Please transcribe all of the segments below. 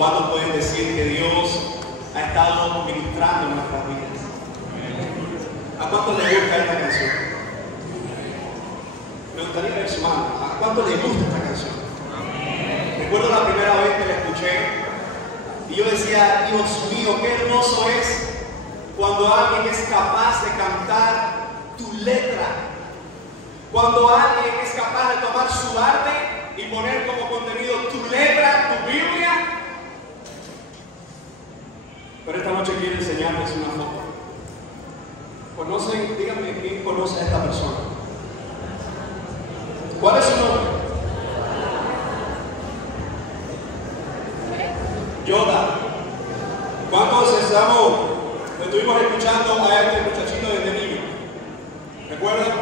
¿Cuántos pueden decir que Dios ha estado ministrando en nuestras vidas? ¿A cuántos les gusta esta canción? Me gustaría ver su mano. ¿A cuántos les gusta esta canción? Recuerdo la primera vez que la escuché y yo decía, Dios mío, qué hermoso es cuando alguien es capaz de cantar tu letra. Cuando alguien es capaz de tomar su arte y poner como contenido tu letra, tu Biblia. Pero esta noche quiero enseñarles una foto. ¿Conocen? Díganme quién conoce a esta persona. ¿Cuál es su nombre? Yoda. ¿Cuántos estuvimos escuchando a este muchachito desde niño? ¿Recuerdan?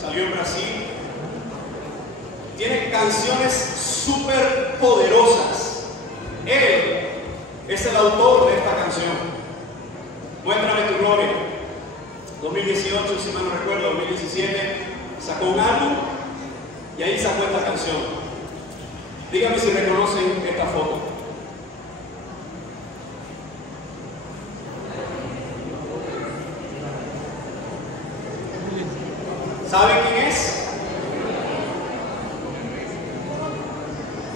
Salió en Brasil. Tiene canciones súper poderosas. Él es el autor de esta canción. Muéstrame tu gloria. 2018, si mal no recuerdo, 2017, sacó un álbum y ahí sacó esta canción. Díganme si reconocen esta foto. ¿Saben quién es?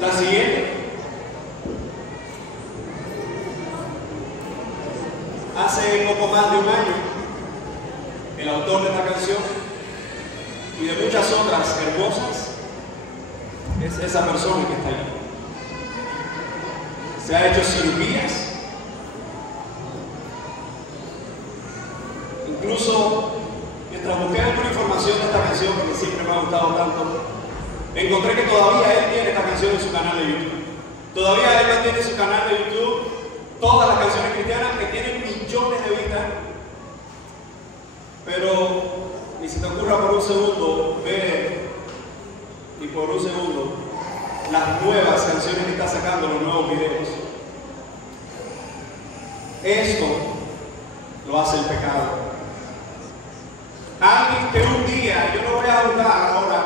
La siguiente. Hace poco más de un año, el autor de esta canción y de muchas otras hermosas es esa persona que está ahí. Se ha hecho cirugías, incluso mientras busqué alguna información de esta canción, que siempre me ha gustado tanto, encontré que todavía él tiene esta canción en su canal de YouTube. Todavía él mantiene su canal de YouTube todas las canciones cristianas que tienen millones de vistas. Pero ni se te ocurra por un segundo ver y por un segundo las nuevas canciones que está sacando, los nuevos videos. Esto lo hace el pecado. Alguien que un día, yo no voy a dudar ahora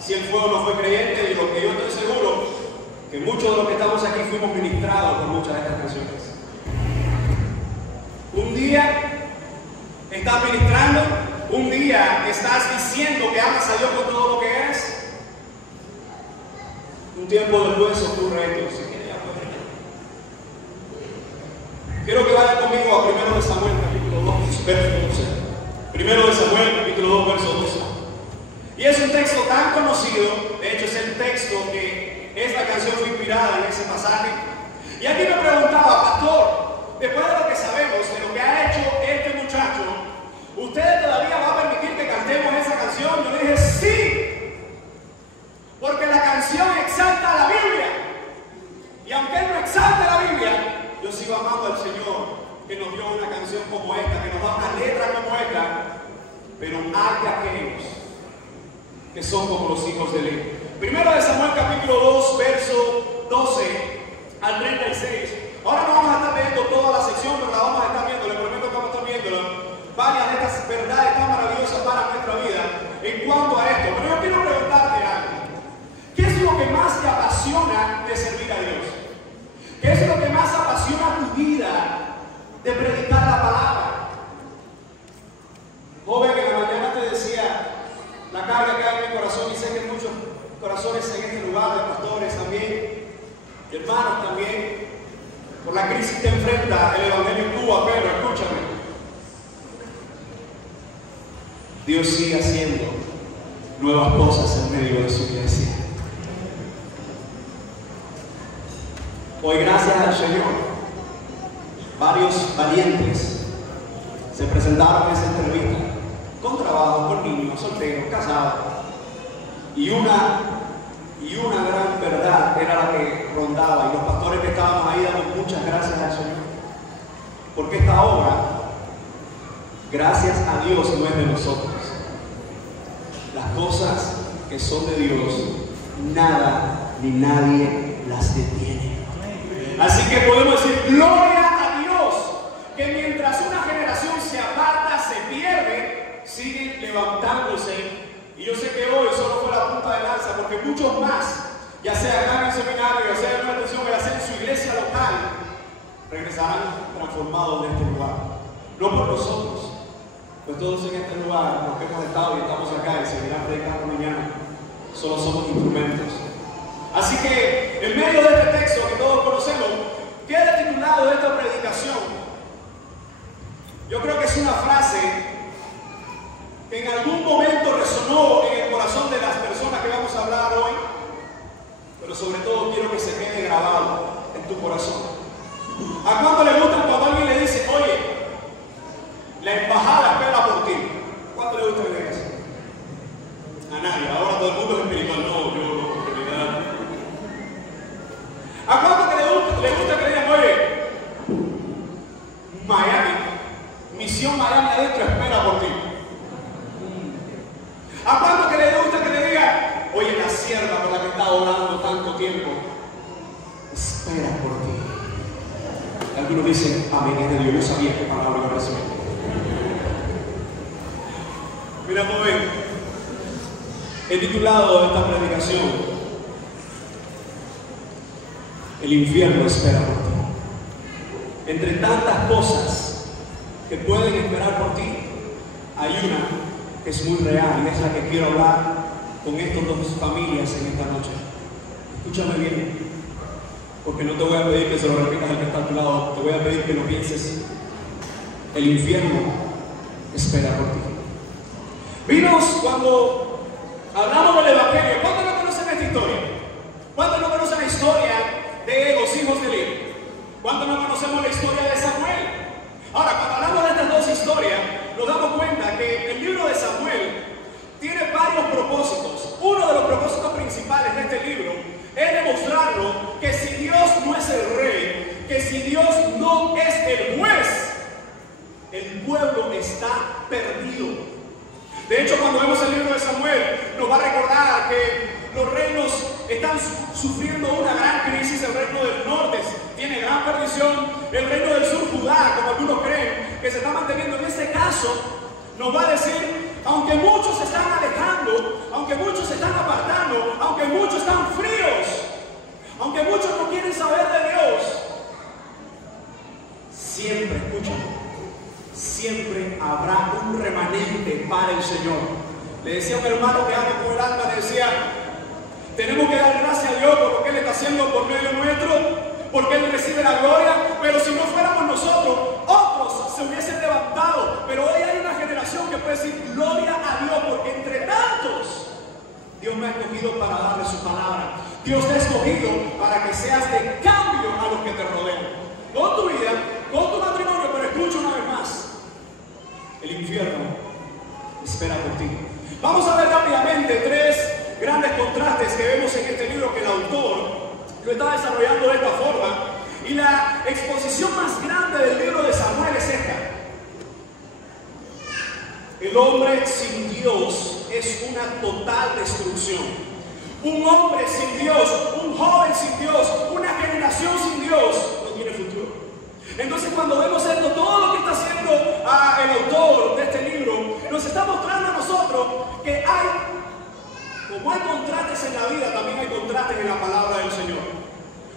si él fue o no fue creyente, y lo que yo estoy seguro, que muchos de los que estamos aquí fuimos ministrados por muchas de estas canciones. Un día estás ministrando, un día estás diciendo que amas a Dios con todo lo que eres. Un tiempo después ocurre esto. Quiero que vayan conmigo a 1 Samuel capítulo 2, verso 12. 1 Samuel capítulo 2, verso 12. Y es un texto tan conocido, de hecho es el texto que esta canción fue inspirada en ese pasaje. Y aquí me preguntaba, pastor, después de lo que sabemos, de lo que ha hecho este muchacho, ¿usted todavía va a permitir que cantemos esa canción? Yo le dije, sí, porque la canción exalta la Biblia. Y aunque él no exalte la Biblia, yo sigo amando al Señor, que nos dio una canción como esta, que nos da una letra como esta. Pero hay aquellos que son como los hijos de Leví. 1 Samuel capítulo 2, verso 12 al 36. Ahora no vamos a estar leyendo toda la sección, pero la vamos a estar viendo, le prometo que vamos a estar viendo varias de estas verdades tan maravillosas para nuestra vida en cuanto a esto. Pero yo quiero preguntarte algo. ¿Qué es lo que más te apasiona de servir a Dios? ¿Qué es lo que más apasiona tu vida de predicar la palabra? Joven, en la mañana te decía la carga que hay en mi corazón, y sé que muchos corazones en este lugar, de pastores también, de hermanos también, por la crisis que enfrenta el Evangelio en Cuba. Pero escúchame, Dios sigue haciendo nuevas cosas en medio de su iglesia. Hoy, gracias al Señor, varios valientes se presentaron en esa entrevista con trabajo, con niños, solteros, casados, y una gran verdad era la que rondaba, y los pastores que estábamos ahí damos muchas gracias al Señor, porque esta obra, gracias a Dios, no es de nosotros. Las cosas que son de Dios, nada ni nadie las detiene. Así que podemos decir gloria a Dios, que mientras una generación se aparta, se pierde, siguen levantándose. Y yo sé que hoy solo fue la punta de lanza, porque muchos más, ya sea acá en el seminario, ya sea en una atención, ya sea en su iglesia local, regresarán transformados de este lugar. No por nosotros, pues todos en este lugar, los que hemos estado y estamos acá y seguirán predicando mañana, solo somos instrumentos. Así que, en medio de este texto que todos conocemos, ¿qué he titulado esta predicación? Yo creo que es una frase que en algún momento resonó en el corazón de las personas que vamos a hablar hoy, pero sobre todo quiero que se quede grabado en tu corazón. ¿A cuánto le gusta cuando alguien le dice, oye, la embajada espera por ti? ¿Cuánto le gusta que le diga eso? A nadie. Ahora todo el mundo es espiritual. No, yo no, en realidad. ¿A cuánto que le gusta que le digan, oye, Miami, misión Miami adentro espera por ti? ¿A cuánto que le gusta que le digan, oye, la sierva por la que está orando tanto tiempo espera por ti? Algunos dicen, amén, es de Dios. Yo sabía que palabra iba a recibir. Mira, joven, he titulado esta predicación, el infierno espera por ti. Entre tantas cosas que pueden esperar por ti, hay una que es muy real y es la que quiero hablar con estas dos familias en esta noche. Escúchame bien, porque no te voy a pedir que se lo repitas al que está a tu lado, te voy a pedir que lo pienses. El infierno espera por ti. Vimos cuando hablamos del Evangelio. ¿Cuántos no conocen esta historia? ¿Cuántos no conocen la historia de los hijos de Eli? ¿Cuántos no conocemos la historia de Samuel? Ahora, cuando hablamos de estas dos historias, nos damos cuenta que el libro de Samuel tiene varios propósitos. Uno de los propósitos principales de este libro es demostrarnos que si Dios no es el rey, que si Dios no es el juez, el pueblo está perdido. De hecho, cuando vemos el libro de Samuel, nos va a recordar que los reinos están sufriendo una gran crisis. El reino del norte tiene gran perdición. El reino del sur, Judá, como algunos creen, que se está manteniendo. En este caso, nos va a decir, aunque muchos se están alejando, aunque muchos se están apartando, aunque muchos están fríos, aunque muchos no quieren saber de Dios, siempre, escúchame, siempre habrá un remanente para el Señor. Le decía a un hermano que habla con el alma, le decía, tenemos que dar gracias a Dios por lo que Él está haciendo por medio nuestro, porque Él recibe la gloria, pero si no fuéramos nosotros, otros se hubiesen levantado. Pero hoy hay una generación que puede decir, gloria a Dios, porque entre tantos, Dios me ha escogido para darle su palabra. Dios te ha escogido para que seas de cambio a los que te rodean. Con tu vida, con tu matrimonio, pero escucha una vez más, el infierno espera por ti. Vamos a ver rápidamente tres grandes contrastes que vemos en este libro, que el autor lo está desarrollando de esta forma. Y la exposición más grande del libro de Samuel es esta: el hombre sin Dios es una total destrucción. Un hombre sin Dios, un joven sin Dios, una generación sin Dios no tiene futuro. Entonces, cuando vemos esto, todo lo que está haciendo el autor de este libro nos está mostrando a nosotros que hay, como hay contrastes en la vida, también hay contrastes en la palabra del Señor.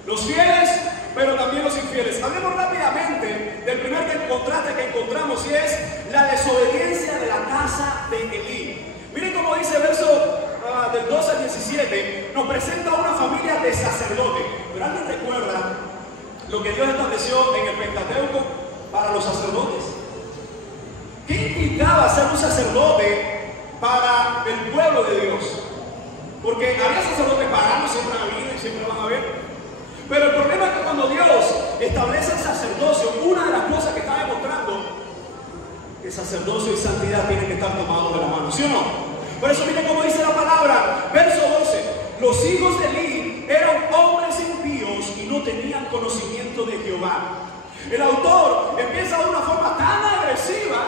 Los fieles, pero también los infieles. Hablemos rápidamente del primer contraste que encontramos, y es la desobediencia de la casa de Elí. Miren cómo dice el verso del 12 al 17, nos presenta una familia de sacerdotes. Pero ¿alguien recuerda lo que Dios estableció en el Pentateuco para los sacerdotes? ¿Qué implicaba ser un sacerdote para el pueblo de Dios? Porque había sacerdotes paganos, siempre han habido y siempre van a haber. Pero el problema es que cuando Dios establece el sacerdocio, una de las cosas que está demostrando, que el sacerdocio y santidad tienen que estar tomados de la mano, ¿sí o no? Por eso miren cómo dice la palabra, verso 12: los hijos de Eli eran hombres impíos y no tenían conocimiento de Jehová. El autor empieza de una forma tan agresiva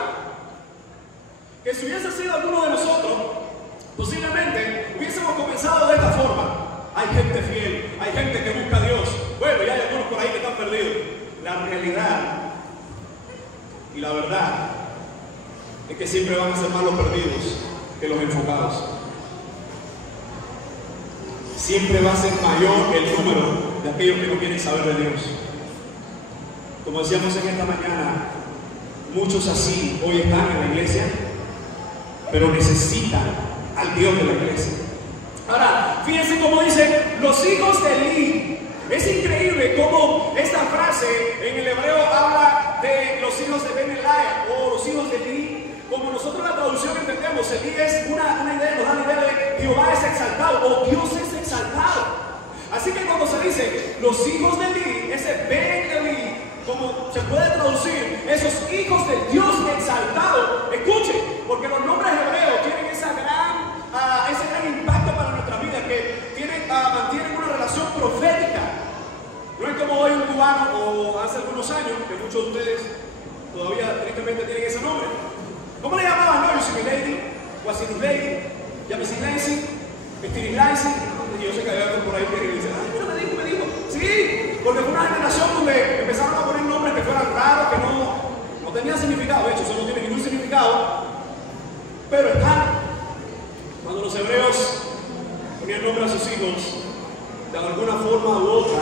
que si hubiese sido alguno de nosotros, posiblemente hubiésemos comenzado de esta forma. Hay gente fiel, hay gente que busca a Dios. Bueno, y hay algunos por ahí que están perdidos. La realidad y la verdad es que siempre van a ser más los perdidos que los enfocados. Siempre va a ser mayor el número de aquellos que no quieren saber de Dios. Como decíamos en esta mañana, muchos así hoy están en la iglesia, pero necesitan al Dios de la iglesia. Ahora, fíjense cómo dice, los hijos de Eli. Es increíble cómo esta frase en el hebreo habla de los hijos de Ben Elaya o los hijos de Eli. Como nosotros la traducción entendemos, Eli es una idea, nos da la idea de Jehová es exaltado o Dios es exaltado. Así que cuando se dice los hijos de Eli, ese Ben Eli, como se puede traducir, esos hijos de Dios exaltado, escuchen, porque los nombres hebreos tienen ese gran impacto para nuestra vida, que mantienen una relación profética. No es como hoy un cubano o hace algunos años, que muchos de ustedes todavía tristemente tienen ese nombre. ¿Cómo le llamaban? No, Yusimi Lady, Wasinus Lady, Yamisi Lacy, Estiris Lacy. Y yo sé que hay algo por ahí que dice, ay, pero me dijo. Sí, porque fue una generación donde empezaron a poner nombres que fueran raros, que no tenían significado. De hecho, eso no tiene ningún significado. Pero están. Cuando los hebreos ponían nombre a sus hijos, de alguna forma u otra,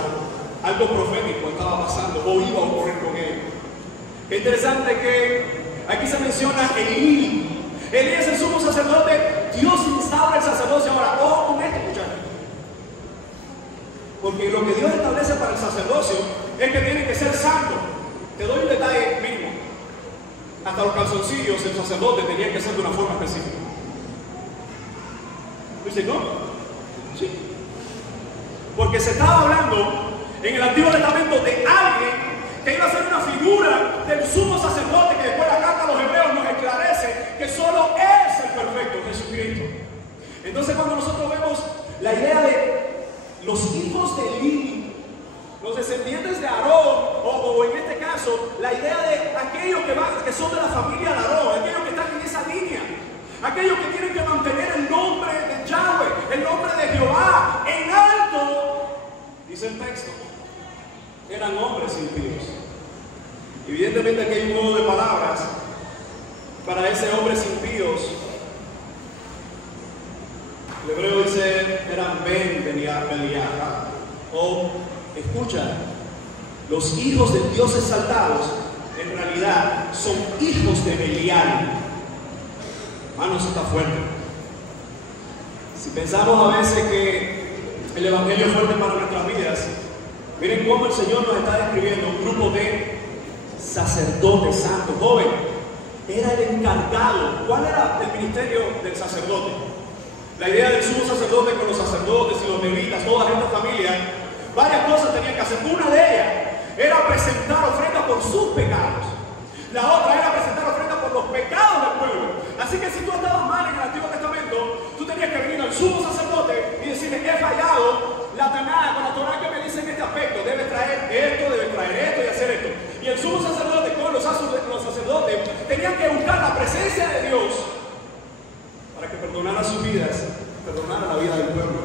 algo profético estaba pasando o iba a ocurrir con ellos. Qué interesante que aquí se menciona Elí. Elí es el sumo sacerdote. Dios instaura el sacerdocio. Ahora, ojo con esto, muchachos. Porque lo que Dios establece para el sacerdocio es que tiene que ser santo. Te doy un detalle mínimo. Hasta los calzoncillos del sacerdote tenían que ser de una forma específica. ¿Dice no? Sí. Porque se estaba hablando en el Antiguo Testamento de alguien que iba a ser una figura del sumo sacerdote, que después la carta a los hebreos nos esclarece que solo es el perfecto, Jesucristo. Entonces cuando nosotros vemos la idea de los hijos de Eli, los descendientes de Aarón, o en este caso, la idea de aquellos que son de la familia de Aarón, aquellos que están en esa línea, aquellos que tienen que mantener el nombre de Yahweh, el nombre de Jehová en alto, dice el texto, eran hombres impíos. Evidentemente aquí hay un juego de palabras para ese hombres impíos. El hebreo dice, eran Ben Belial, o escucha, los hijos de Dios exaltados en realidad son hijos de Belial. Hermanos, está fuerte. Si pensamos a veces que el evangelio es fuerte para nuestras vidas, miren cómo el Señor nos está describiendo un grupo de sacerdotes santos. Joven, era el encargado. ¿Cuál era el ministerio del sacerdote? La idea del sumo sacerdote con los sacerdotes y los levitas, todas estas familias, varias cosas tenían que hacer. Una de ellas era presentar ofrenda por sus pecados. La otra era presentar ofrenda por los pecados del pueblo. Así que si tú estabas mal en el Antiguo Testamento, tú tenías que venir al sumo sacerdote y decirle, he fallado la Taná, con la Torah que me dice en este aspecto, debes traer esto y hacer esto. Y el sumo sacerdote con los sacerdotes tenían que buscar la presencia de Dios para que perdonara sus vidas, perdonara la vida del pueblo.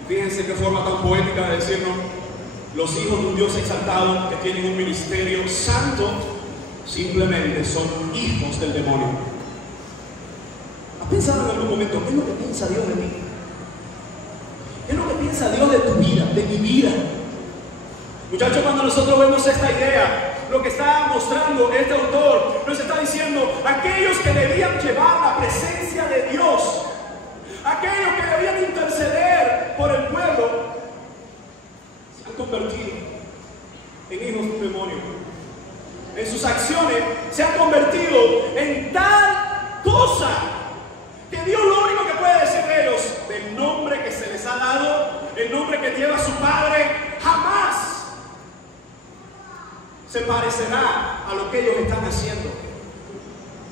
Y fíjense qué forma tan poética de decirnos, los hijos de un Dios exaltado que tienen un ministerio santo, simplemente son hijos del demonio. ¿Has pensado en algún momento qué es lo que piensa Dios de mí? ¿Qué es lo que piensa Dios de tu vida, de mi vida? Muchachos, cuando nosotros vemos esta idea, lo que está mostrando este autor, nos está diciendo, aquellos que debían llevar la presencia de Dios, aquellos que debían interceder por el pueblo, se han convertido en hijos de un demonio. En sus acciones se han convertido en tal cosa que Dios lo único que puede decir de ellos, del nombre que se les ha dado, el nombre que lleva su Padre, jamás se parecerá a lo que ellos están haciendo.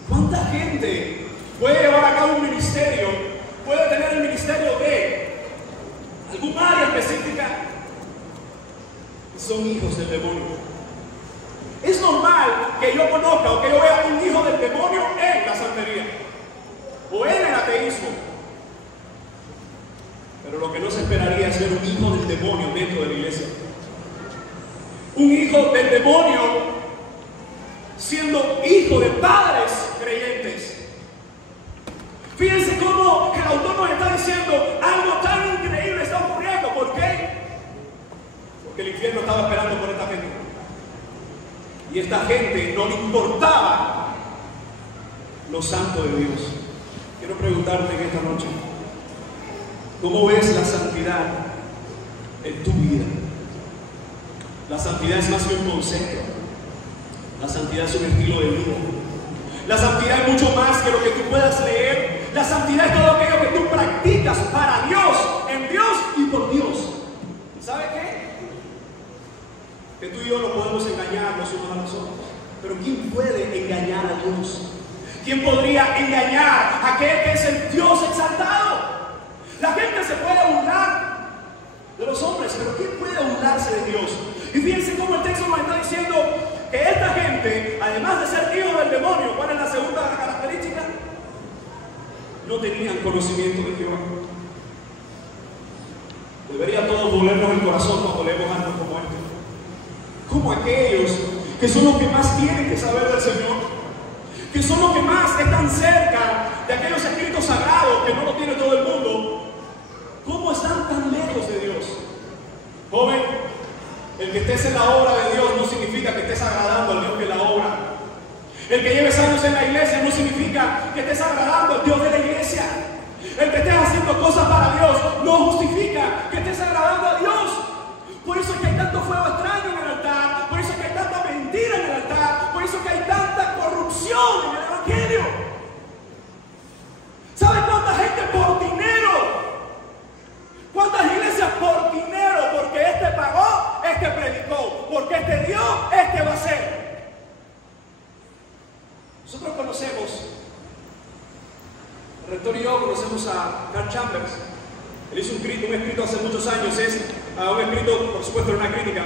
¿Cuánta gente puede llevar a cabo un ministerio, puede tener el ministerio de algún área específica y son hijos del demonio? Es normal que yo conozca o que yo vea un hijo del demonio en la santería o en el ateísmo, pero lo que no se esperaría es ver un hijo del demonio dentro de la iglesia. Un hijo del demonio siendo hijo de padres creyentes. Fíjense cómo el autor nos está diciendo algo tan increíble está ocurriendo. ¿Por qué? Porque el infierno estaba esperando por esta gente. Y esta gente no le importaba lo santo de Dios. Quiero preguntarte en esta noche, ¿cómo ves la santidad en tu vida? La santidad es más que un concepto. La santidad es un estilo de vida. La santidad es mucho más que lo que tú puedas leer. La santidad es todo aquello que tú practicas para Dios, en Dios y por Dios. ¿Sabe qué? Que tú y yo no podemos engañar los unos a los otros. Pero ¿quién puede engañar a Dios? ¿Quién podría engañar a aquel que es el Dios exaltado? La gente se puede burlar de los hombres, pero ¿quién puede burlarse de Dios? Y fíjense cómo el texto nos está diciendo que esta gente, además de ser hijos del demonio, ¿cuál es la segunda característica? No tenían conocimiento de Jehová. Debería todos dolernos el corazón cuando leemos algo como esto. Como aquellos que son los que más tienen que saber del Señor, que son los que más están cerca de aquellos escritos sagrados que no lo tiene todo el mundo. ¿Cómo están tan lejos de Dios? Joven, el que estés en la obra de Dios no significa que estés agradando al Dios de la obra. El que lleves años en la iglesia no significa que estés agradando al Dios de la iglesia. El que estés haciendo cosas para Dios no justifica que estés agradando a Dios. Por eso es que hay tanto fuego extraño en el altar, por eso es que hay tanta mentira en el altar, por eso es que hay tanta corrupción en el evangelio. ¿Sabe cuánta gente por dinero? ¿Cuántas iglesias por dinero? Porque este pagó, este predicó, porque este dio, este va a hacer. Nosotros conocemos, el rector y yo conocemos a Carl Chambers. Él hizo un escrito hace muchos años, un escrito, por supuesto, era una crítica.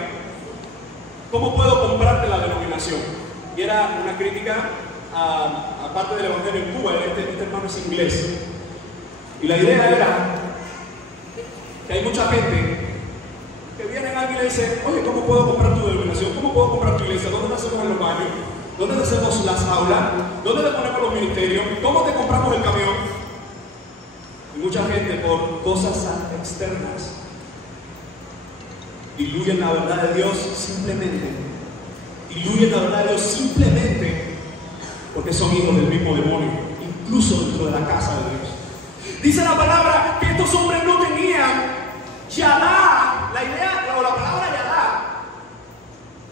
¿Cómo puedo comprarte la denominación? Y era una crítica aparte del evangelio en Cuba. Este hermano es inglés. Y la idea era que hay mucha gente que viene a alguien y le dice: oye, ¿cómo puedo comprar tu denominación? ¿Cómo puedo comprar tu iglesia? ¿Dónde nacemos en los baños? ¿Dónde hacemos las aulas? ¿Dónde le ponemos los ministerios? ¿Cómo te compramos el camión? Y mucha gente, por cosas externas, diluyen la verdad de Dios simplemente. Diluyen la verdad de Dios simplemente porque son hijos del mismo demonio, incluso dentro de la casa de Dios. Dice la palabra que estos hombres no tenían yadá. La idea, o la palabra yadá,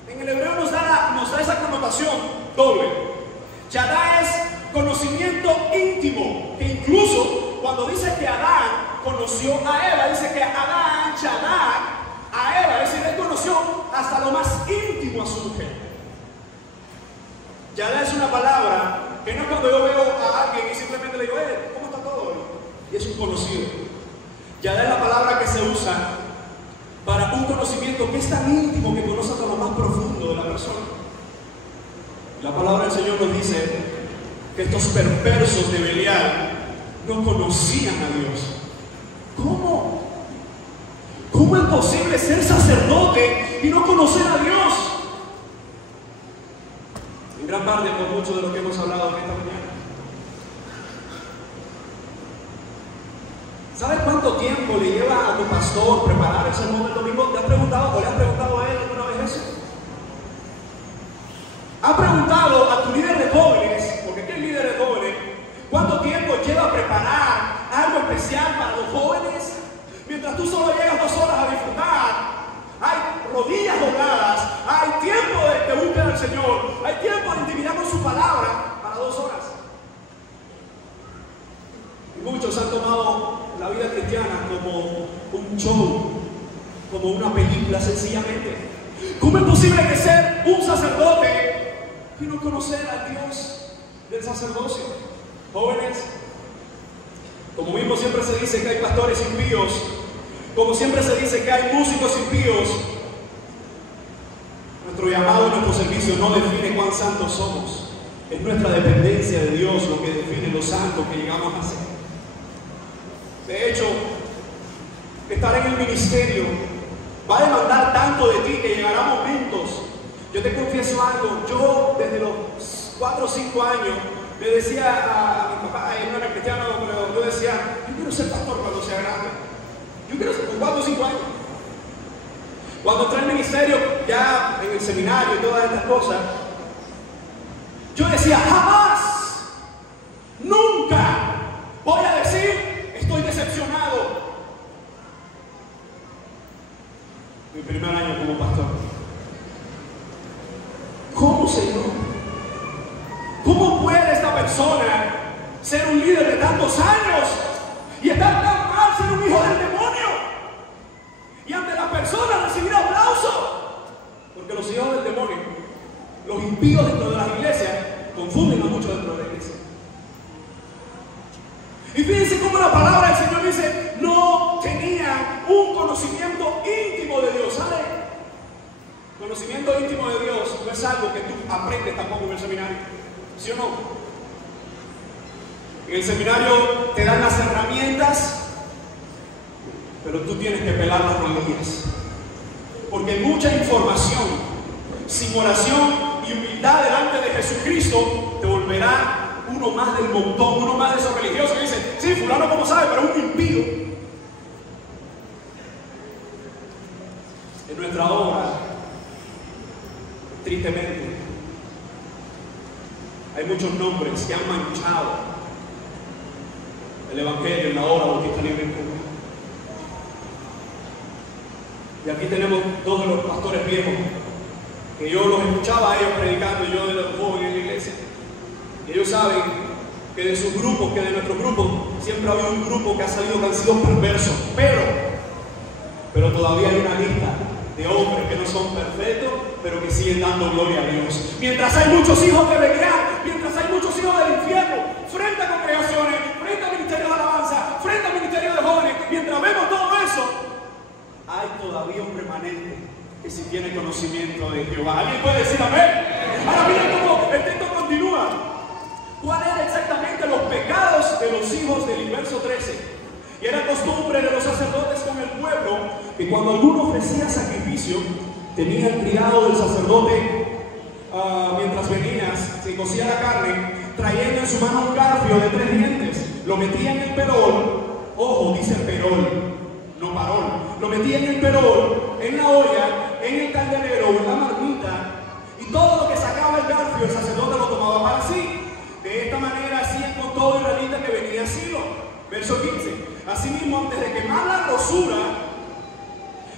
en el hebreo nos da esa connotación doble. Yadá es conocimiento íntimo, que incluso cuando dice que Adán conoció a Eva, dice que Adán, Yadá, a Eva, es decir, él conoció hasta lo más íntimo a su mujer. Yadá es una palabra que no es cuando yo veo a alguien y simplemente le digo: ¿cómo está todo? Y es un conocido. Yadá es la palabra que se usa para un conocimiento que es tan íntimo que conoce hasta lo más profundo de la persona. La palabra del Señor nos dice que estos perversos de Belial no conocían a Dios. ¿Cómo? ¿Cómo es posible ser sacerdote y no conocer a Dios? En gran parte por mucho de lo que hemos hablado en esta mañana. ¿Sabes cuánto tiempo le lleva a tu pastor preparar el sermón del domingo? ¿Te has preguntado o le has preguntado a él alguna vez eso? ¿Has preguntado a tu líder de jóvenes, porque aquí hay líderes de jóvenes, cuánto tiempo lleva a preparar algo especial para los jóvenes? Mientras tú solo llegas 2 horas a disfrutar, hay rodillas dobladas, hay tiempo de búsqueda del Señor, hay tiempo de intimidad con su palabra para 2 horas. Y muchos han tomado la vida cristiana como un show, como una película sencillamente. ¿Cómo es posible que ser un sacerdote y no conocer al Dios del sacerdocio? Jóvenes, como mismo siempre se dice que hay pastores impíos, como siempre se dice que hay músicos impíos, nuestro llamado y nuestro servicio no define cuán santos somos. Es nuestra dependencia de Dios lo que define lo santo que llegamos a ser. De hecho, estar en el ministerio va a demandar tanto de ti que llegará momentos. Yo te confieso algo, yo desde los 4 o 5 años le decía a mi papá, él no era cristiano, pero yo decía: yo quiero ser pastor cuando sea grande. Yo quiero ser con 4 o 5 años. Cuando entré al ministerio, ya en en el seminario y todas estas cosas, yo decía, jamás, nunca voy a decir, estoy decepcionado. Mi primer año como pastor. ¿Cómo, Señor? ¿Cómo puede esta persona ser un líder de tantos años y estar tan mal, ser un hijo del demonio? Y ante las personas recibir aplausos. Porque los hijos del demonio, los impíos dentro de las iglesias, confunden a muchos dentro de la iglesia. Y fíjense cómo la palabra del Señor dice, no tenía un conocimiento íntimo de Dios. ¿Sabe? Conocimiento íntimo de Dios no es algo que tú aprendes tampoco en el seminario. ¿Sí o no? En el seminario te dan las herramientas, pero tú tienes que pelar las rodillas. Porque mucha información, sin oración y humildad delante de Jesucristo, te volverá uno más del montón, uno más de esos religiosos que dicen, sí, fulano como sabe, pero es un impío. En nuestra obra, tristemente, hay muchos nombres que han manchado el Evangelio en la obra Bautista Libre en Cuba. Y aquí tenemos dos de los pastores viejos, que yo los escuchaba a ellos predicando, y yo de los jóvenes en la iglesia. Y ellos saben que de sus grupos, que de nuestros grupos, siempre ha habido un grupo que ha salido que han sido perversos. Pero todavía hay una lista de hombres que no son perfectos, pero que siguen dando gloria a Dios. Mientras hay muchos hijos de Belial, mientras hay muchos hijos del infierno, frente a congregaciones, frente a ministerios de alabanza, frente a ministerios de jóvenes, mientras vemos todo eso, hay todavía un remanente que si tiene conocimiento de Jehová. ¿Alguien puede decir amén? Ahora miren cómo el texto continúa. ¿Cuál era exactamente los pecados de los hijos del verso 13? Y era costumbre de los sacerdotes con el pueblo que cuando alguno ofrecía sacrificio, tenía el criado del sacerdote, mientras venía, se cocía la carne, trayendo en su mano un garfio de 3 dientes, lo metía en el perol, ojo, dice perol, no parol, lo metía en el perol, en la olla, en el calderero o en la marmita, y todo lo que sacaba el garfio, el sacerdote lo tomaba para sí. De esta manera hacían con todo israelita que venía a Silo. Verso 15. Asimismo, antes de quemar la grosura,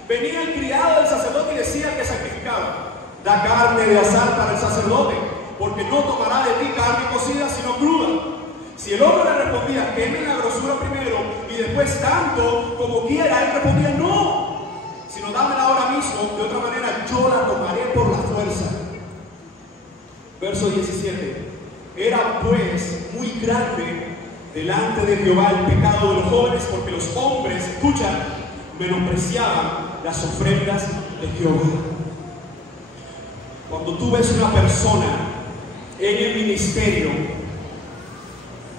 venía el criado del sacerdote y decía al que sacrificaba: da carne de asar para el sacerdote, porque no tomará de ti carne cocida, sino cruda. Si el hombre le respondía: queme la grosura primero y después tanto como quiera, él respondía: no, sino dámela ahora mismo, de otra manera yo la tomaré por la fuerza. Verso 17. Era pues muy grande delante de Jehová el pecado de los jóvenes, porque los hombres, escucha, menospreciaban las ofrendas de Jehová. Cuando tú ves una persona en el ministerio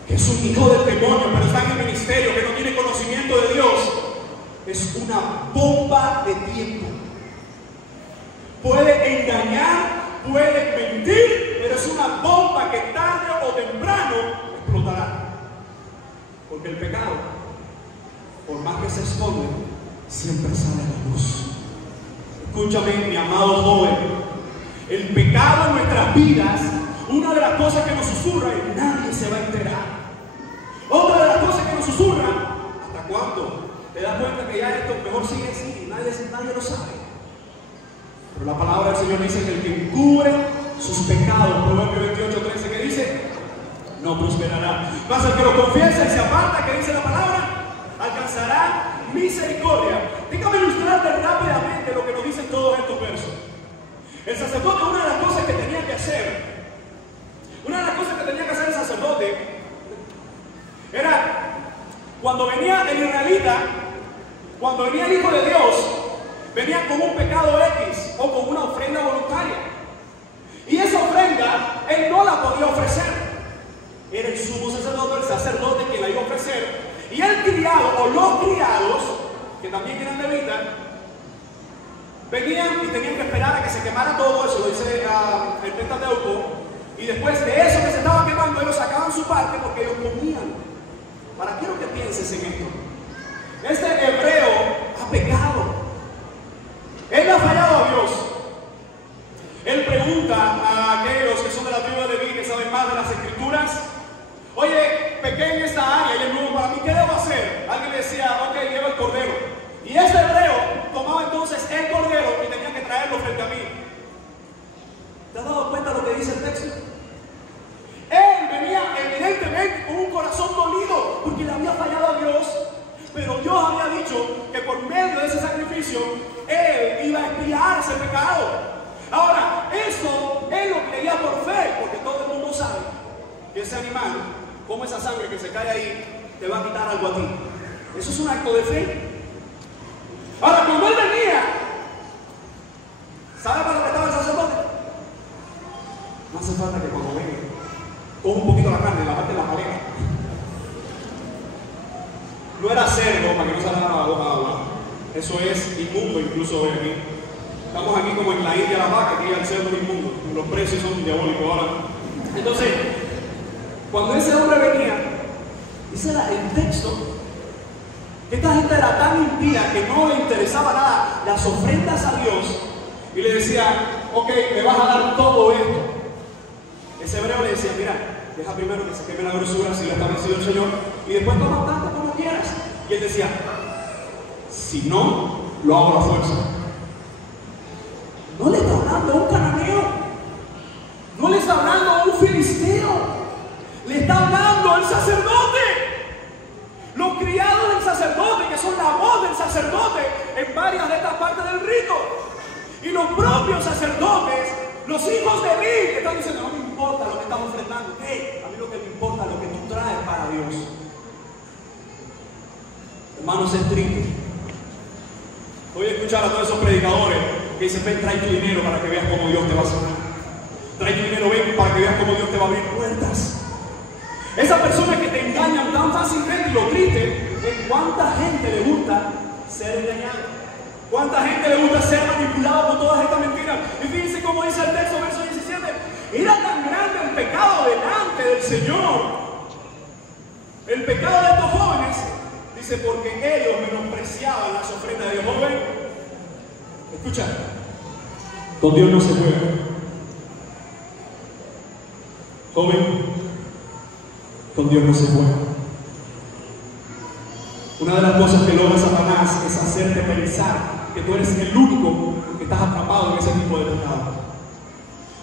que es un hijo del demonio, pero está en el ministerio, que no tiene conocimiento de Dios, es una bomba de tiempo. Puede engañar, puede mentir, pero es una bomba que tarde o temprano explotará. Porque el pecado, por más que se esconde, siempre sale a la luz. Escúchame, mi amado joven, el pecado en nuestras vidas, una de las cosas que nos susurra es: nadie se va a enterar. Otra de las cosas que nos susurra: ¿hasta cuándo? Te das cuenta que ya esto mejor sigue así y nadie lo sabe. Pero la palabra del Señor dice que el que encubre sus pecados, Proverbios 28:13, que dice, no prosperará. Mas el que lo confiesa y se aparta, que dice la palabra, alcanzará misericordia. Déjame ilustrarte rápidamente lo que nos dicen todos estos versos. El sacerdote, una de las cosas que tenía que hacer el sacerdote era, cuando venía el israelita, cuando venía el Hijo de Dios, venía con un pecado X o con una ofrenda voluntaria. Y esa ofrenda él no la podía ofrecer. Era el sumo sacerdote, el sacerdote, quien la iba a ofrecer. Y el criado o los criados, que también eran levitas, venían y tenían que esperar a que se quemara todo eso, lo dice el Pentateuco. Y después de eso que se estaba quemando, ellos sacaban su parte porque ellos comían. Para quiero que pienses en esto. Este hebreo ha pecado. Él ha fallado a Dios. pequé en esta área y es nuevo para mí, ¿qué debo hacer? Alguien le decía, ok, lleva el cordero. Y ese hebreo tomaba entonces el cordero y tenía que traerlo frente a mí. ¿Te has dado cuenta de lo que dice el texto? Él venía evidentemente con un corazón dolido porque le había fallado a Dios, pero Dios había dicho que por medio de ese sacrificio Él iba a expiar ese pecado. Ahora, eso Él lo creía por fe, porque todo el mundo sabe que ese animal, como esa sangre que se cae ahí, te va a quitar algo a ti. Eso es un acto de fe. Ahora, cuando Él venía, ¿sabe para lo que estaba el sacerdote? No hace falta que cuando venga, coja un poquito la carne, la parte de la maleta. No era cerdo para que no salga la boca agua. Eso es inmundo incluso hoy aquí. Estamos aquí como en la India la vaca, aquí el cerdo es inmundo. Los precios son diabólicos ahora. Entonces, cuando ese hombre venía, dice el texto, que esta gente era tan impía que no le interesaba nada las ofrendas a Dios, y le decía, ok, me vas a dar todo esto. Ese hebreo le decía, mira, deja primero que se queme la grosura si lo ha establecido el Señor, y después toma tanto como quieras. Y él decía, si no, lo hago a la fuerza. No le está hablando a un cananeo, no le está hablando a un filisteo, le está hablando al sacerdote. Los criados del sacerdote, que son la voz del sacerdote en varias de estas partes del rito. Y los propios sacerdotes, los hijos de Eli, que están diciendo, no me importa lo que estamos ofrendando. Hey, a mí lo que me importa es lo que tú traes para Dios. Hermanos, es triste. Voy a escuchar a todos esos predicadores que dicen, ven, trae tu dinero para que veas cómo Dios te va a sanar. Trae tu dinero, ven, para que veas cómo Dios te va a abrir puertas. Esas personas que te engañan tan fácilmente, y lo triste es cuánta gente le gusta ser engañado. Cuánta gente le gusta ser manipulado por todas estas mentiras. Y fíjense cómo dice el texto, verso 17. Era tan grande el pecado delante del Señor. El pecado de estos jóvenes, dice, porque ellos menospreciaban las ofrendas de Dios. Joven, escucha, con Dios no se juega. Joven, con Dios no se juega. Una de las cosas que logra Satanás es hacerte pensar que tú eres el único que estás atrapado en ese tipo de pecado.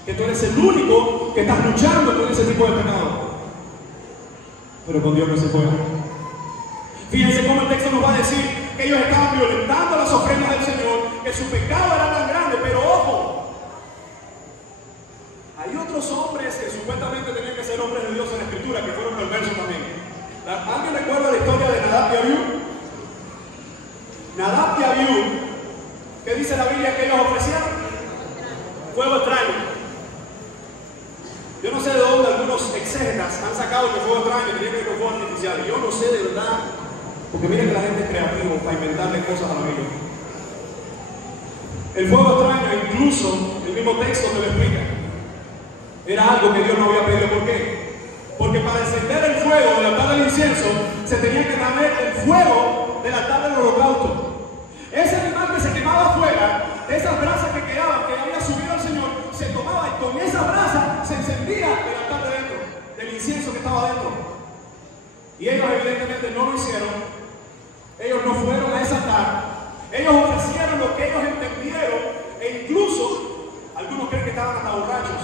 Que tú eres el único que estás luchando con ese tipo de pecado. Pero con Dios no se juega. Fíjense cómo el texto nos va a decir que ellos estaban violentando las ofrendas del Señor, que su pecado era tan grande, pero ojo, hay otros hombres que supuestamente tenían que ser hombres de Dios en la Escritura, que fueron perversos también. ¿Alguien recuerda la historia de Nadab y Abiú? Nadab y Abiú, ¿qué dice la Biblia que ellos ofrecían? Fuego extraño. Yo no sé de dónde algunos exégetas han sacado que fuego extraño tenía que ver con fuego artificial. Yo no sé de verdad, porque miren que la gente es creativa para inventarle cosas a la Biblia. El fuego extraño, incluso el mismo texto te lo explica. Era algo que Dios no había pedido. ¿Por qué? Porque para encender el fuego del altar del incienso se tenía que traer el fuego del altar del holocausto. Ese animal que se quemaba afuera, de esas brasas que quedaban, que había subido al Señor, se tomaba y con esa brasa se encendía el altar de dentro, del incienso que estaba dentro. Y ellos evidentemente no lo hicieron. Ellos no fueron a ese altar. Ellos ofrecieron lo que ellos entendieron, e incluso algunos creen que estaban hasta borrachos.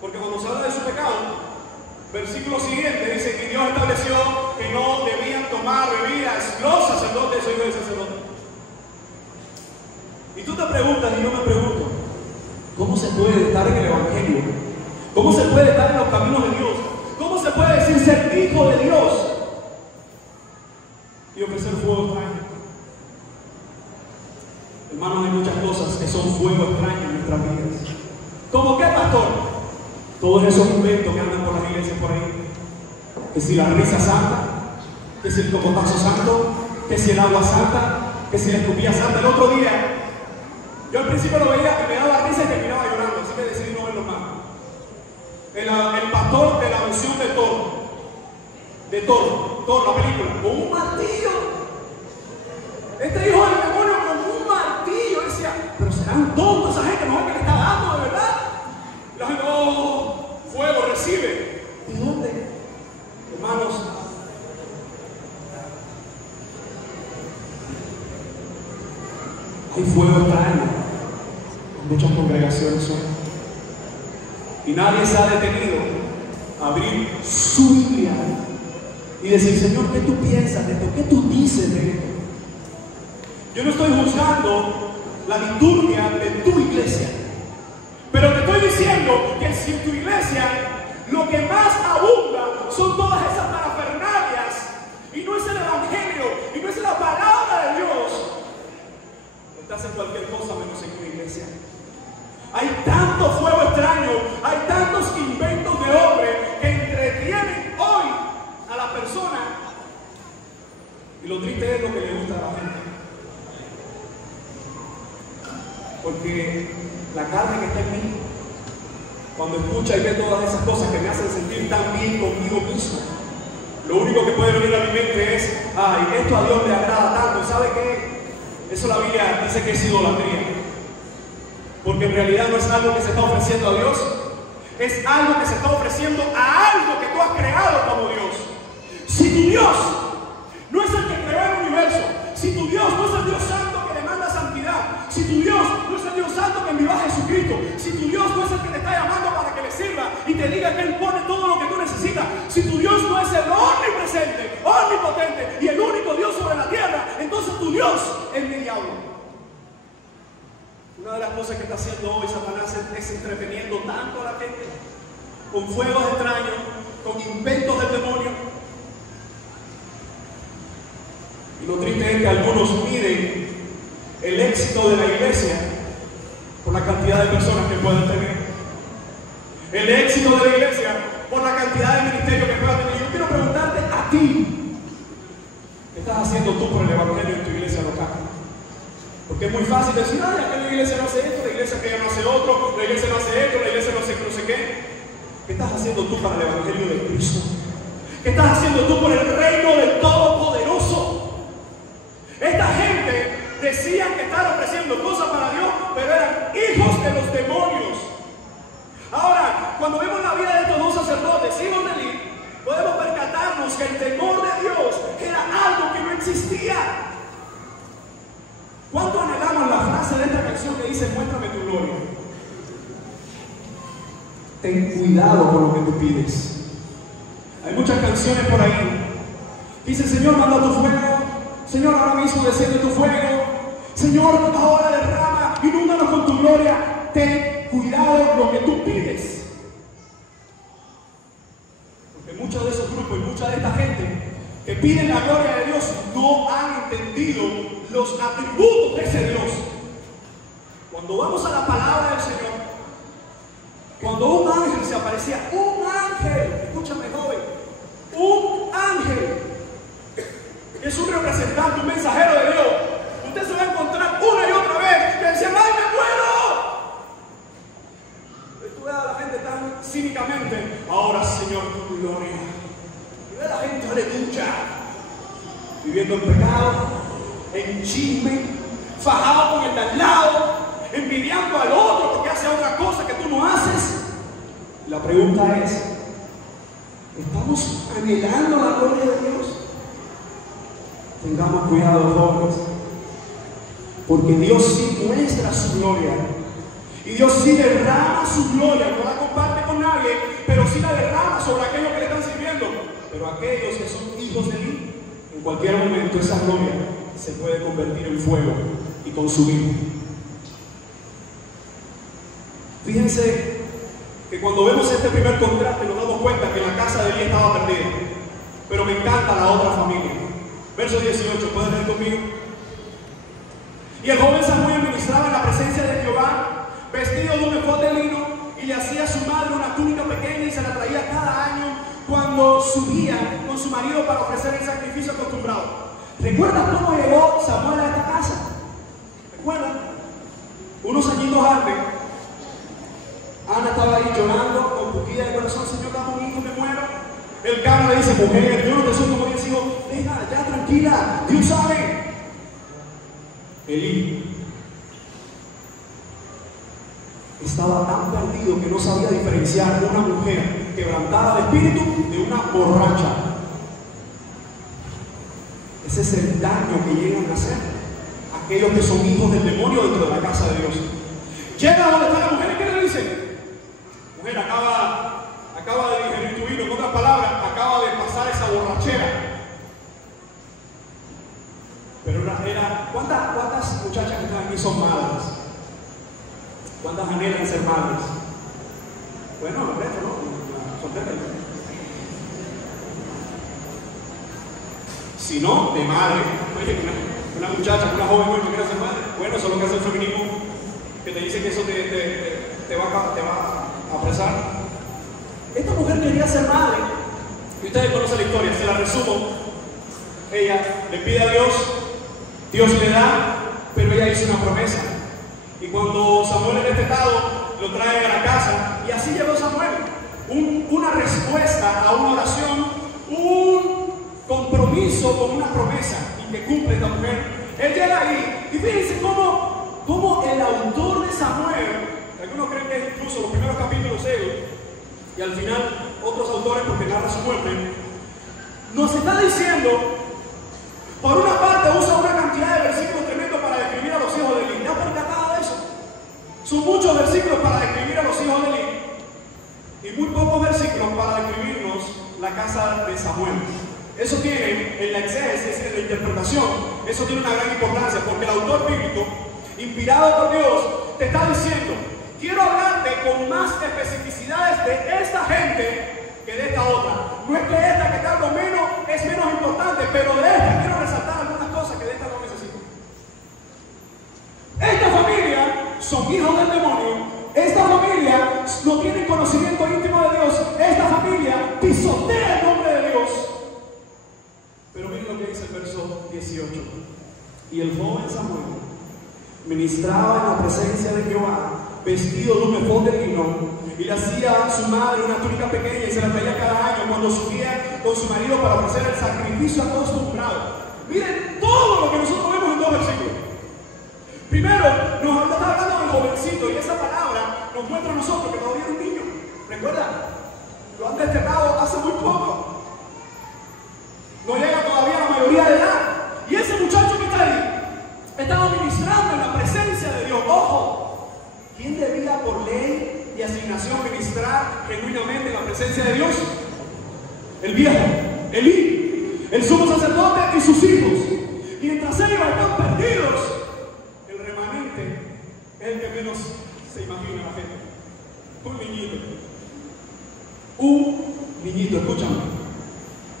Porque cuando se habla de su pecado, versículo siguiente dice que Dios estableció que no debían tomar bebidas los sacerdotes o hijos de sacerdotes. Y tú te preguntas, y yo me pregunto, ¿cómo se puede estar en el Evangelio? ¿Cómo se puede estar en los caminos de Dios? ¿Cómo se puede decir ser hijo de Dios y ofrecer fuego extraño? Hermanos, hay muchas cosas que son fuego extraño en nuestras vidas. ¿Cómo qué, pastor? Todos esos inventos que andan por las iglesias por ahí. Que si la risa santa, que si el cocotazo santo, que si el agua santa, que si la escupilla santa. El otro día, yo al principio lo veía y me daba risa y terminaba llorando, así que decidí no verlo más. El pastor de la unción de Thor, la película, con un martillo. Este hijo del demonio con un martillo. Decía, pero serán tontos esa gente, no es que le está dando de verdad. La gente, oh, fuego recibe. ¿De dónde? Hermanos, Hay fuego extraño en muchas congregaciones hoy. Y nadie se ha detenido a abrir su Biblia y decir: Señor, ¿qué tú piensas de esto? ¿Qué tú dices de esto? Yo no estoy juzgando la liturgia de tu iglesia, pero te estoy diciendo que si en tu iglesia lo que más abunda son todas esas parafernalias y no es el evangelio y no es la palabra de Dios, estás en cualquier cosa menos en una iglesia. Hay tanto fuego extraño, hay tantos inventos de hombres que entretienen hoy a la persona, y lo triste es lo que le gusta a la gente, porque la carne que está en mí, cuando escucha y ve todas esas cosas que me hacen sentir tan bien conmigo mismo, lo único que puede venir a mi mente es: ay, esto a Dios le agrada tanto. ¿Y sabe qué? Eso la Biblia dice que es idolatría. Porque en realidad no es algo que se está ofreciendo a Dios, es algo que se está ofreciendo a algo que tú has creado como Dios. Si tu Dios no es el que creó el universo, si tu Dios no es el Dios santo que demanda santidad, si tu Dios no es el Dios santo que envió a Jesucristo, si tu Dios no es el que te está llamando para que le sirva y te diga que Él pone todo lo que tú necesitas, si tu Dios no es el omnipresente, omnipotente y el único Dios sobre la tierra, entonces tu Dios es el diablo. Una de las cosas que está haciendo hoy Satanás es entreteniendo tanto a la gente con fuegos extraños, con inventos del demonio. Y lo triste es que algunos miden el éxito de la iglesia por la cantidad de personas que puedan tener. El éxito de la iglesia por la cantidad de ministerios que puedan tener. Yo quiero preguntarte a ti: ¿qué estás haciendo tú por el evangelio en tu iglesia local? Porque es muy fácil decir: ay, acá la iglesia no hace esto, la iglesia que ya no hace otro, la iglesia no hace esto, la iglesia no sé qué. ¿Qué estás haciendo tú para el evangelio de Cristo? ¿Qué estás haciendo tú por el reino del Todopoderoso? Esta gente decían que estaban ofreciendo cosas para Dios, pero eran hijos de los demonios. Ahora, cuando vemos la vida de estos dos sacerdotes, hijos de Eli, podemos percatarnos que el temor de Dios era algo que no existía. ¿Cuánto anhelamos la frase de esta canción que dice: muéstrame tu gloria? Ten cuidado con lo que tú pides. Hay muchas canciones por ahí. Dice: Señor, manda tu fuego. Señor, ahora mismo desciende tu fuego. Señor, ahora derrama, inúndanos con tu gloria. Ten cuidado con lo que tú pides. Porque muchos de esos grupos y mucha de esta gente que piden la gloria de Dios no han entendido los atributos de ese Dios. Cuando vamos a la palabra del Señor, cuando un ángel se aparecía, un ángel, escúchame joven, un ángel es un representante, un mensajero de Dios, usted se va a encontrar una y otra vez que decía: ¡ay, me muero! Y tú ves a la gente tan cínicamente: ahora, Señor, tu gloria. Y ve a la gente: aleluya, viviendo en pecado, en chisme, fajado con el de al lado, envidiando al otro porque hace otra cosa que tú no haces. La pregunta es: ¿estamos anhelando la gloria de Dios? Tengamos cuidado, jóvenes, porque Dios sí muestra su gloria y Dios sí derrama su gloria. No la comparte con nadie, pero sí la derrama sobre aquellos que le están sirviendo. Pero aquellos que son hijos de Él, en cualquier momento esa gloria se puede convertir en fuego y consumir. Fíjense que cuando vemos este primer contraste nos damos cuenta que la casa de Eli estaba perdida, pero me encanta la otra familia. Verso 18, ¿pueden leer conmigo? Y el joven Samuel ministraba en la presencia de Jehová, vestido de un efod de lino, y le hacía a su madre una túnica pequeña y se la traía cada año cuando subía con su marido para ofrecer el sacrificio acostumbrado. ¿Recuerdan cómo llegó Samuel a esta casa? ¿Recuerdan? Unos añitos antes, Ana estaba ahí llorando con puquilla de corazón: Señor, dame un hijo, me muero. El Cana le dice: mujer, yo no te soy como 10 hijos. Venga, ya tranquila, Dios sabe. Eli estaba tan perdido que no sabía diferenciar una mujer quebrantada de espíritu de una borracha. Ese es el daño que llegan a hacer aquellos que son hijos del demonio dentro de la casa de Dios. Llega donde está la mujer y ¿qué le dice? Mujer, acaba de digerir tu vino, en otras palabras, acaba de pasar esa borrachera. Pero ¿cuántas muchachas que están aquí son madres? ¿Cuántas anhelan ser madres? Bueno, el resto, ¿no? Soltera. Si no, de madre. Oye, una muchacha, una joven que quiere ser madre. Bueno, eso es lo que hace el feminismo, que te dice que eso te va a apresar. Esta mujer quería ser madre. Y ustedes conocen la historia, se la resumo. Ella le pide a Dios, Dios le da, pero ella hizo una promesa. Y cuando Samuel es detectado, lo traen a la casa. Y así llegó Samuel. Una respuesta a una oración, un compromiso con una promesa y que cumple esta mujer. Él llega ahí y fíjense cómo el autor de Samuel, algunos creen que es incluso los primeros capítulos y al final otros autores, porque narra su muerte, nos está diciendo, por una parte usa una cantidad de versículos tremendos para describir a los hijos de Eli. ¿Ya percatado de eso? Son muchos versículos para describir a los hijos de Eli y muy pocos versículos para describirnos la casa de Samuel. Eso tiene, en la exégesis, en la interpretación, eso tiene una gran importancia, porque el autor bíblico, inspirado por Dios, te está diciendo, quiero hablarte con más especificidades de esta gente que de esta otra. No es que esta que tal o menos es menos importante, pero de esta quiero resaltar algunas cosas que de esta no necesito. Esta familia son hijos del demonio. Esta familia no tiene conocimiento íntimo de Dios. Esta familia pisotea el nombre de Dios. Pero miren lo que dice el verso 18. Y el joven Samuel ministraba en la presencia de Jehová, vestido de un efod de lino, y le hacía a su madre una túnica pequeña y se la traía cada año cuando subía con su marido para ofrecer el sacrificio acostumbrado. Miren todo lo que nosotros vemos en dos versículos. Primero, nos está hablando del jovencito, y esa palabra nos muestra a nosotros que todavía era un niño. ¿Recuerdan? Lo han desterrado hace muy poco. No llega todavía a la mayoría de edad. Y ese muchacho que está ahí estaba ministrando en la presencia de Dios. Ojo, ¿quién debía por ley y asignación ministrar genuinamente en la presencia de Dios? El viejo, Elí, el sumo sacerdote y sus hijos. Mientras ellos están perdidos, el remanente es el que menos se imagina la gente. Un niñito, escúchame.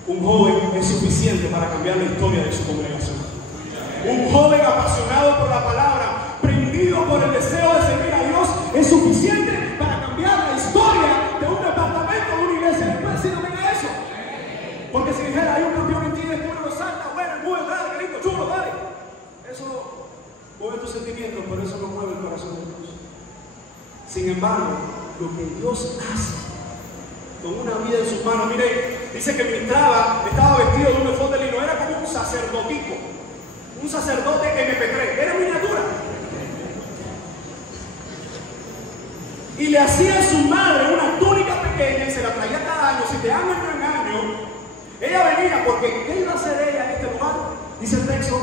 Un joven es suficiente para cambiar la historia de su congregación. Un joven apasionado por la palabra, prendido por el deseo de servir a Dios, es suficiente para cambiar la historia de un departamento, de una iglesia. ¿Le puede decir amén a eso? Porque si dijera, hay un campeón en ti, después lo salta, bueno, muy grande, qué lindo, chulo, dale. Eso mueve tus sentimientos, pero eso no mueve el corazón de Dios. Sin embargo, lo que Dios hace con una vida en sus manos, mire, dice que ministraba, estaba vestido de un efod de lino, era como un sacerdotico, un sacerdote MP3, era miniatura. Y le hacía a su madre una túnica pequeña y se la traía cada año, si de año en año. Ella venía porque, ¿qué iba a hacer ella en este lugar? Dice el texto,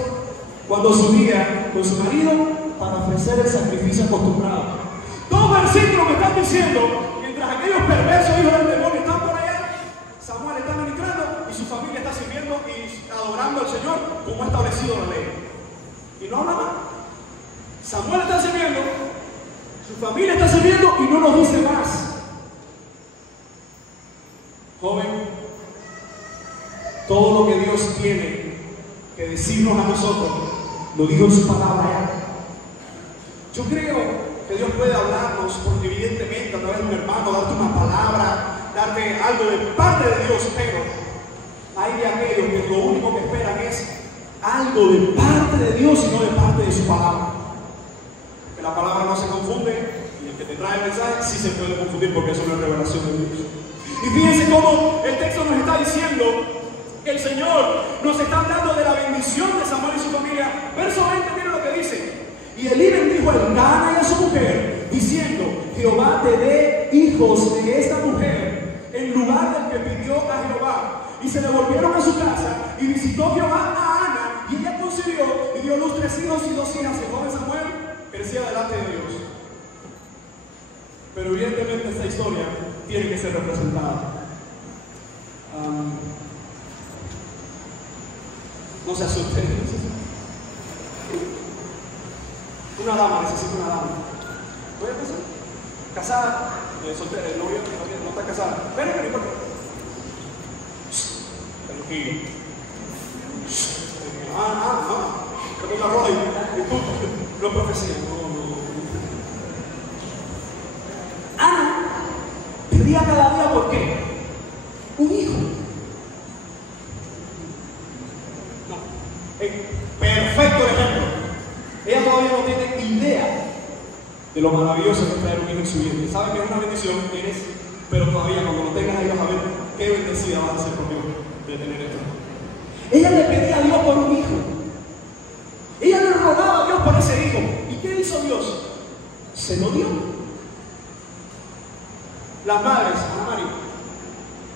cuando subía con su marido para ofrecer el sacrificio acostumbrado. Dos versículos me están diciendo, mientras aquellos perversos hijos del demonio están por allá, Samuel está ministrando y su familia está sirviendo y adorando al Señor como ha establecido la ley. Y no habla más. Samuel está sirviendo, su familia está sirviendo y no nos dice más. Joven, todo lo que Dios tiene que decirnos a nosotros, lo dijo en su palabra. Yo creo que Dios puede hablarnos, porque evidentemente a través de un hermano, darte una palabra, darte algo de parte de Dios, pero hay de aquellos que lo único que esperan es algo de parte de Dios y no de parte de su palabra. Que la palabra no se confunde y el que te trae el mensaje sí se puede confundir porque es una revelación de Dios. Y fíjense cómo el texto nos está diciendo que el Señor nos está hablando de la bendición de Samuel y su familia. Verso 20, miren lo que dice. Y Elí bendijo a Elcana y a su mujer, diciendo, Jehová te dé hijos de esta mujer, en lugar del que pidió a Jehová. Y se devolvieron a su casa, y visitó Jehová a Ana, y ella con concibió y dio a luz 3 hijos y 2 hijas. Y el joven Samuel crecía delante de Dios. Pero evidentemente esta historia tiene que ser representada. No se asusten. Una dama, necesito una dama. ¿Voy a empezar? Casada, soltera, el novio no está casada. Ven, ven, ven. Tranquilo. No. Con la roda y tú, no profecía. Ana pedía cada día, ¿por qué? Un hijo. No. Perfecto ejemplo. Ella todavía no tiene idea de lo maravilloso que es traer un hijo en su vida. Sabe que es una bendición, pero todavía cuando lo tengas ahí vas a ver qué bendecida vas a ser por Dios de tener esto. Ella le pedía a Dios por un hijo. Ella le rogaba a Dios por ese hijo. ¿Y qué hizo Dios? Se lo dio. Las madres, Ana María,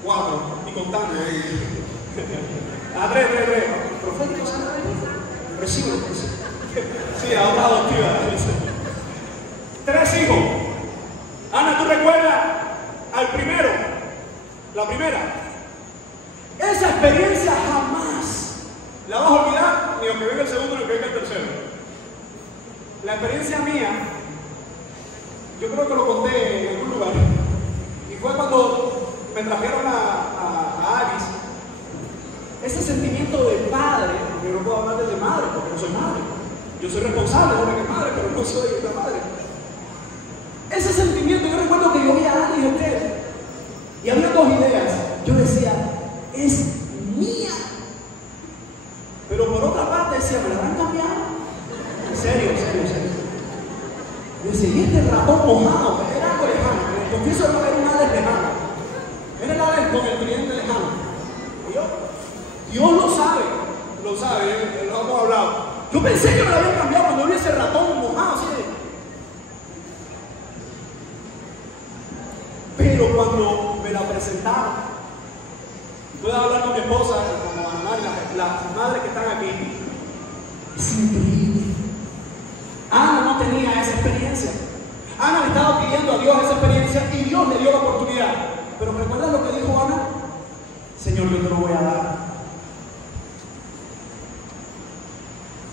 4, y contando. 3. Proféticos, recibe. Sí, a otra adoptiva. 3 hijos. Ana, ¿tú recuerdas al primero? La primera. Esa experiencia jamás la vas a olvidar, ni aunque venga el segundo ni aunque venga el tercero. La experiencia mía, yo creo que lo conté en algún lugar, y fue cuando me trajeron a Alice. Ese sentimiento de padre, porque yo no puedo hablar de madre, porque no soy madre. Yo soy responsable de una que es madre, pero no soy una madre. Ese sentimiento, yo recuerdo que yo vi a Alice y a usted, y había 2 ideas. Yo decía, es mía. Pero por otra parte decía, ¿me la habrán cambiado? En serio. Yo decía, y este ratón mojado, era algo lejano. Me confieso que era un Alex lejano. Era el Alex con el cliente lejano. Dios lo sabe, lo hemos hablado. Yo pensé que me la habían cambiado cuando vi ese ratón mojado, así de... Pero cuando me la presentaron, puedo hablar con mi esposa, como las madres que están aquí, es increíble. Ana no tenía esa experiencia. Ana le estaba pidiendo a Dios esa experiencia y Dios le dio la oportunidad. Pero ¿recuerdas lo que dijo Ana? Señor, yo te lo voy a dar.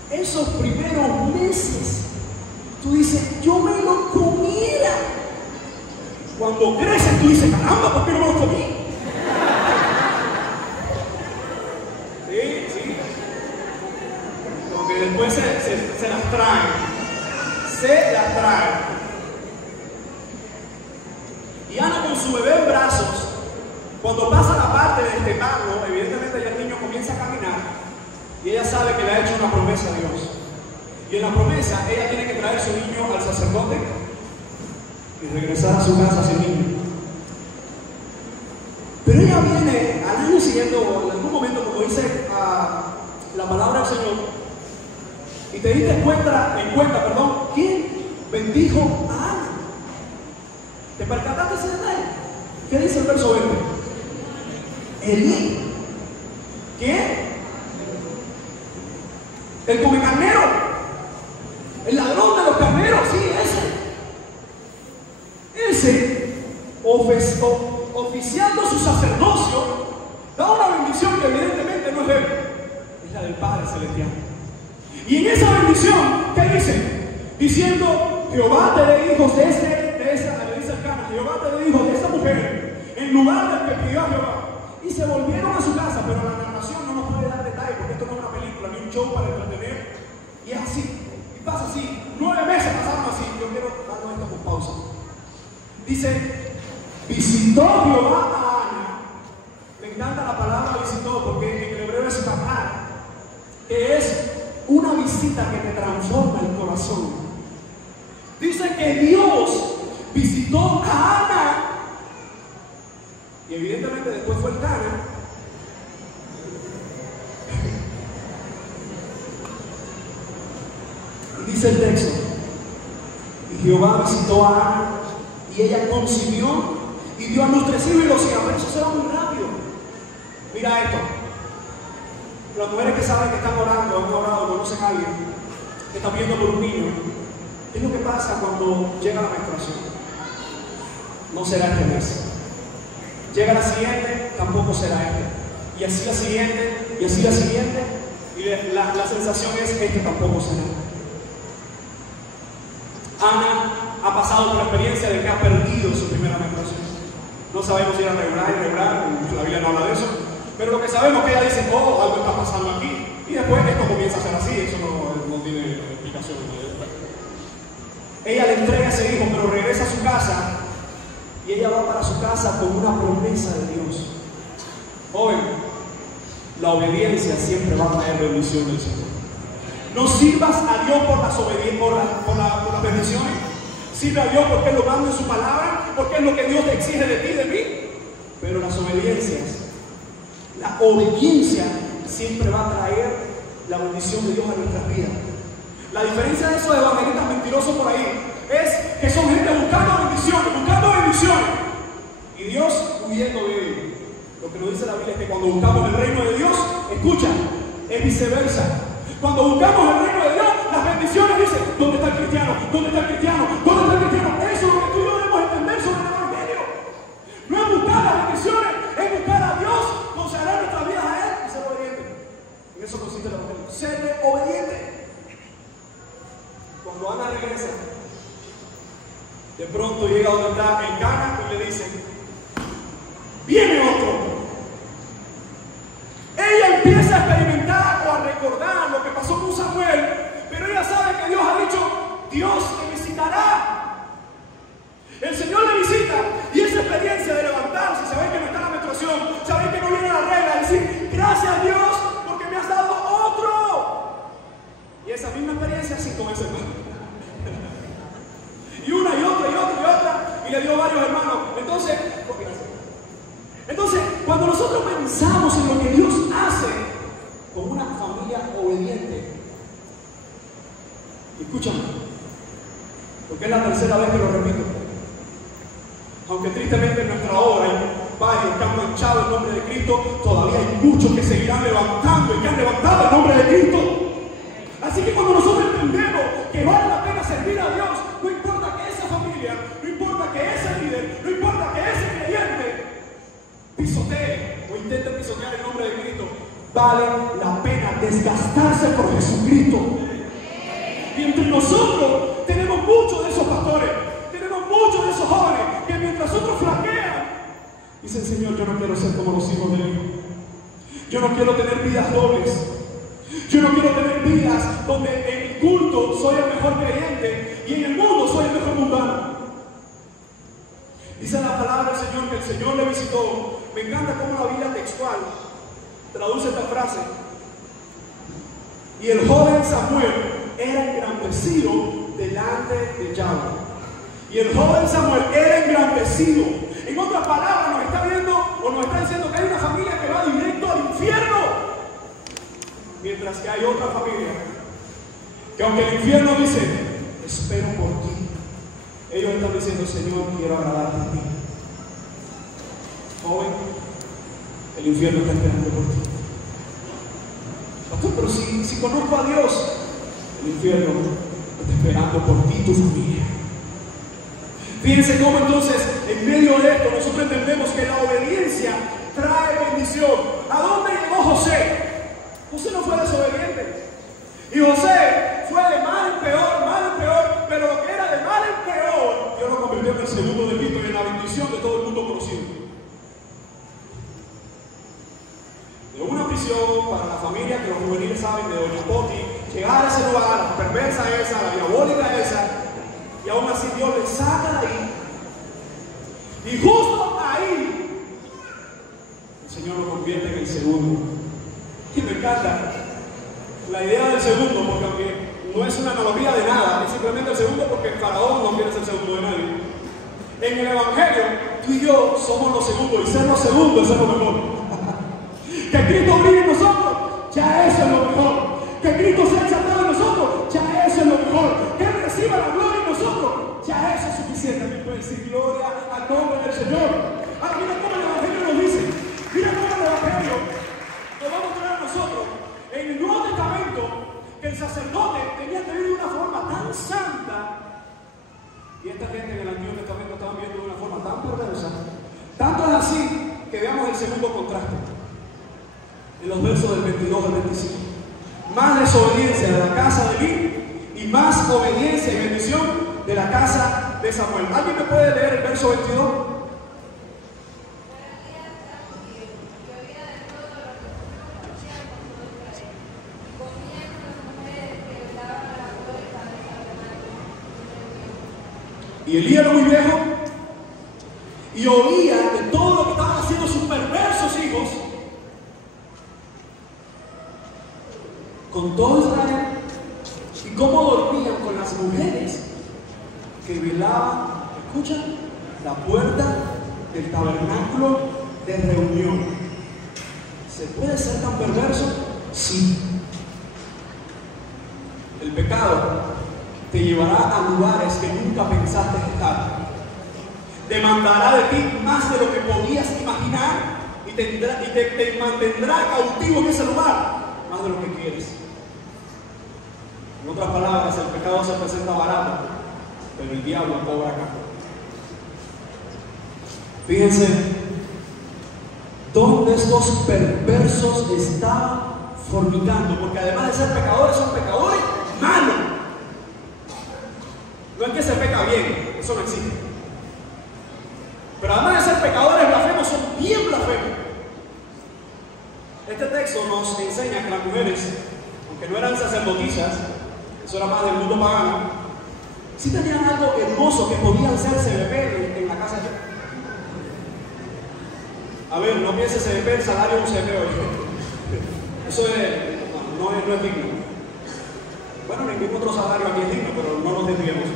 Esos primeros meses, tú dices, yo me lo comiera. Cuando creces, tú dices, caramba, ¿por qué no me lo comí? Sí. Como que después se las traen. Y Ana con su bebé en brazos, cuando pasa la parte de destetarlo, evidentemente ya el niño comienza a caminar. Y ella sabe que le ha hecho una promesa a Dios. Y en la promesa, ella tiene que traer su niño al sacerdote y regresar a su casa sin niño. Pero ella viene al año siguiente, o en algún momento, como dice la palabra del Señor, y te diste cuenta, ¿quién bendijo a Ana? ¿Te percataste ese detalle? ¿Qué dice el verso 20? Elí. ¿Quién? El come carnero, el ladrón de los carneros, sí, ese oficiando su sacerdocio, da una bendición que evidentemente no es de él, es la del Padre Celestial. Y en esa bendición, ¿qué dice? Diciendo, Jehová te dé hijos de esa, le dice Cana, Jehová te dé hijos de esa mujer, en lugar del que pidió a Jehová. Y se volvieron a su casa, pero la narración no nos puede dar detalles, porque esto no es una película, ni un show para entretener. Y es así, y pasa así. 9 meses pasaron así. Yo quiero darnos esto con pausa. Dice, visitó Jehová a Ana. Me encanta la palabra visitó, porque en el hebreo es tapar, que es una visita que te transforma el corazón. Dice que Dios visitó a Ana. Y evidentemente después fue el Cana. Y dice el texto, y Jehová visitó a Ana, y ella concibió, y dio a luz 3 hijos y los hijos. Pero eso se va muy rápido. Mira esto. Las mujeres que saben que están orando, han orado, conocen a alguien que está viendo por un niño. ¿Qué es lo que pasa cuando llega la menstruación? No será este mes. Llega la siguiente, tampoco será este. Y así la siguiente, y así la siguiente. Y la sensación es que este tampoco será. Ana ha pasado por la experiencia de que ha perdido su primera menstruación. No sabemos si era regular, la Biblia no habla de eso. Pero lo que sabemos es que ella dice, oh, algo está pasando aquí. Y después esto comienza a ser así, eso no tiene explicación. Ella le entrega a ese hijo, pero regresa a su casa. Y ella va para su casa con una promesa de Dios. Joven, la obediencia siempre va a traer bendición del Señor. No sirvas a Dios por las bendiciones. Sirve a Dios porque Él lo manda en su palabra, porque es lo que Dios te exige de ti y de mí. Pero las obediencias, la obediencia siempre va a traer la bendición de Dios a nuestras vidas. La diferencia de esos evangelistas mentirosos por ahí es que son gente buscando bendiciones y Dios huyendo de ellos. Lo que nos dice la Biblia es que cuando buscamos el reino de Dios, escucha, es viceversa. Cuando buscamos el reino de Dios, las bendiciones dicen, ¿dónde está el cristiano? ¿Dónde está el cristiano? ¿Dónde está el cristiano? Eso es lo que tú y yo debemos entender sobre el evangelio. No es buscar las bendiciones, es buscar a Dios, consagrar nuestras vidas a Él y ser obediente. En eso consiste el evangelio, ser obediente. Cuando Ana regresa, de pronto llega donde está el Cana y le dice, viene otro. Ella empieza a experimentar o a recordar lo que pasó con Samuel, pero ella sabe que Dios ha dicho, Dios te visitará. El Señor le visita y esa experiencia de levantarse, saber que no está la menstruación, saber que no viene la regla, decir, gracias Dios porque me has dado otro. Y esa misma experiencia así con ese hermano. Y una y otra, y le dio varios hermanos. Entonces, cuando nosotros pensamos en lo que Dios hace con una familia obediente, escúchame, porque es la tercera vez que lo repito, aunque tristemente en nuestra obra hay varios que han manchado el nombre de Cristo, todavía hay muchos que seguirán levantando y que han levantado el nombre de Cristo. Así que cuando nosotros entendemos que vale la pena servir a Dios, no importa que esa familia, no importa que ese líder, no importa que ese creyente pisotee o intente pisotear el nombre de Cristo, vale la pena desgastarse por Jesucristo. Y entre nosotros tenemos muchos de esos pastores, tenemos muchos de esos jóvenes que mientras otros flaquean, dicen, Señor, yo no quiero ser como los hijos de Dios. Yo no quiero tener vidas dobles. Yo no quiero tener vidas donde en el culto soy el mejor creyente y en el mundo soy el mejor mundano. Dice la palabra del Señor que el Señor le visitó. Me encanta cómo la Biblia textual traduce esta frase. Y el joven Samuel era engrandecido delante de Yahweh. Y el joven Samuel era engrandecido. En otras palabras, nos está viendo o nos está diciendo que hay una familia que va directo al infierno. Mientras que hay otra familia que aunque el infierno dice, espero por ti, ellos están diciendo, Señor, quiero agradarte a ti. Joven, el infierno está esperando por ti. Pastor, pero si conozco a Dios, el infierno está esperando por ti y tu familia. Fíjense cómo entonces, en medio de esto, nosotros entendemos que la obediencia trae bendición. ¿A dónde llegó José? José no fue desobediente. Y José fue de mal en peor, pero lo que era de mal en peor, Dios lo convirtió en el segundo de Cristo y en la bendición de todo el mundo conocido. De una prisión para la familia que los juveniles saben de Doña Poti, llegar a ese lugar, la perversa esa, la diabólica esa, y aún así Dios le saca de ahí. Y justo ahí, el Señor lo convierte en el segundo. Y me encanta la idea del segundo, porque aunque no es una analogía de nada, es simplemente el segundo porque el faraón no quiere ser segundo de nadie. En el Evangelio, tú y yo somos los segundos, y ser los segundos es ser lo mejor. Que Cristo brille en nosotros, ya eso es lo mejor. Que Cristo sea exaltado en nosotros, ya eso es lo mejor. Que Él reciba la gloria en nosotros, ya eso es suficiente. También puede decir gloria al nombre del Señor. Ahora mira cómo el Evangelio nos dice, mira cómo el Evangelio nos va a mostrar a nosotros el sacerdote tenía que vivir de una forma tan santa, y esta gente en el Antiguo Testamento estaban viviendo de una forma tan perversa. Tanto es así que veamos el segundo contraste en los versos del 22 al 25. Más desobediencia de la casa de Elí y más obediencia y bendición de la casa de Samuel. ¿Alguien me puede leer el verso 22? Y Elí era muy viejo y oía de todo lo que estaban haciendo sus perversos hijos con todo Israel, y cómo dormían con las mujeres que velaban, escucha, la puerta del tabernáculo de reunión. ¿Se puede ser tan perverso? Sí. El pecado te llevará a lugares que nunca pensaste estar. Demandará de ti más de lo que podías imaginar y te mantendrá cautivo en ese lugar más de lo que quieres. En otras palabras, el pecado se presenta barato, pero el diablo cobra caro. Fíjense dónde estos perversos estaban fornicando, porque además de ser pecadores, son pecadores malos. No es que se peca bien, eso no existe. Pero además de ser pecadores blasfemos, son bien blasfemos. Este texto nos enseña que las mujeres, aunque no eran sacerdotisas, eso era más del mundo pagano, sí tenían algo hermoso que podían hacerse beber en la casa de Dios. A ver, no pienses en beber el salario de un CP hoy. Eso no es digno. Bueno, ningún otro salario aquí es digno, pero no nos desviemos.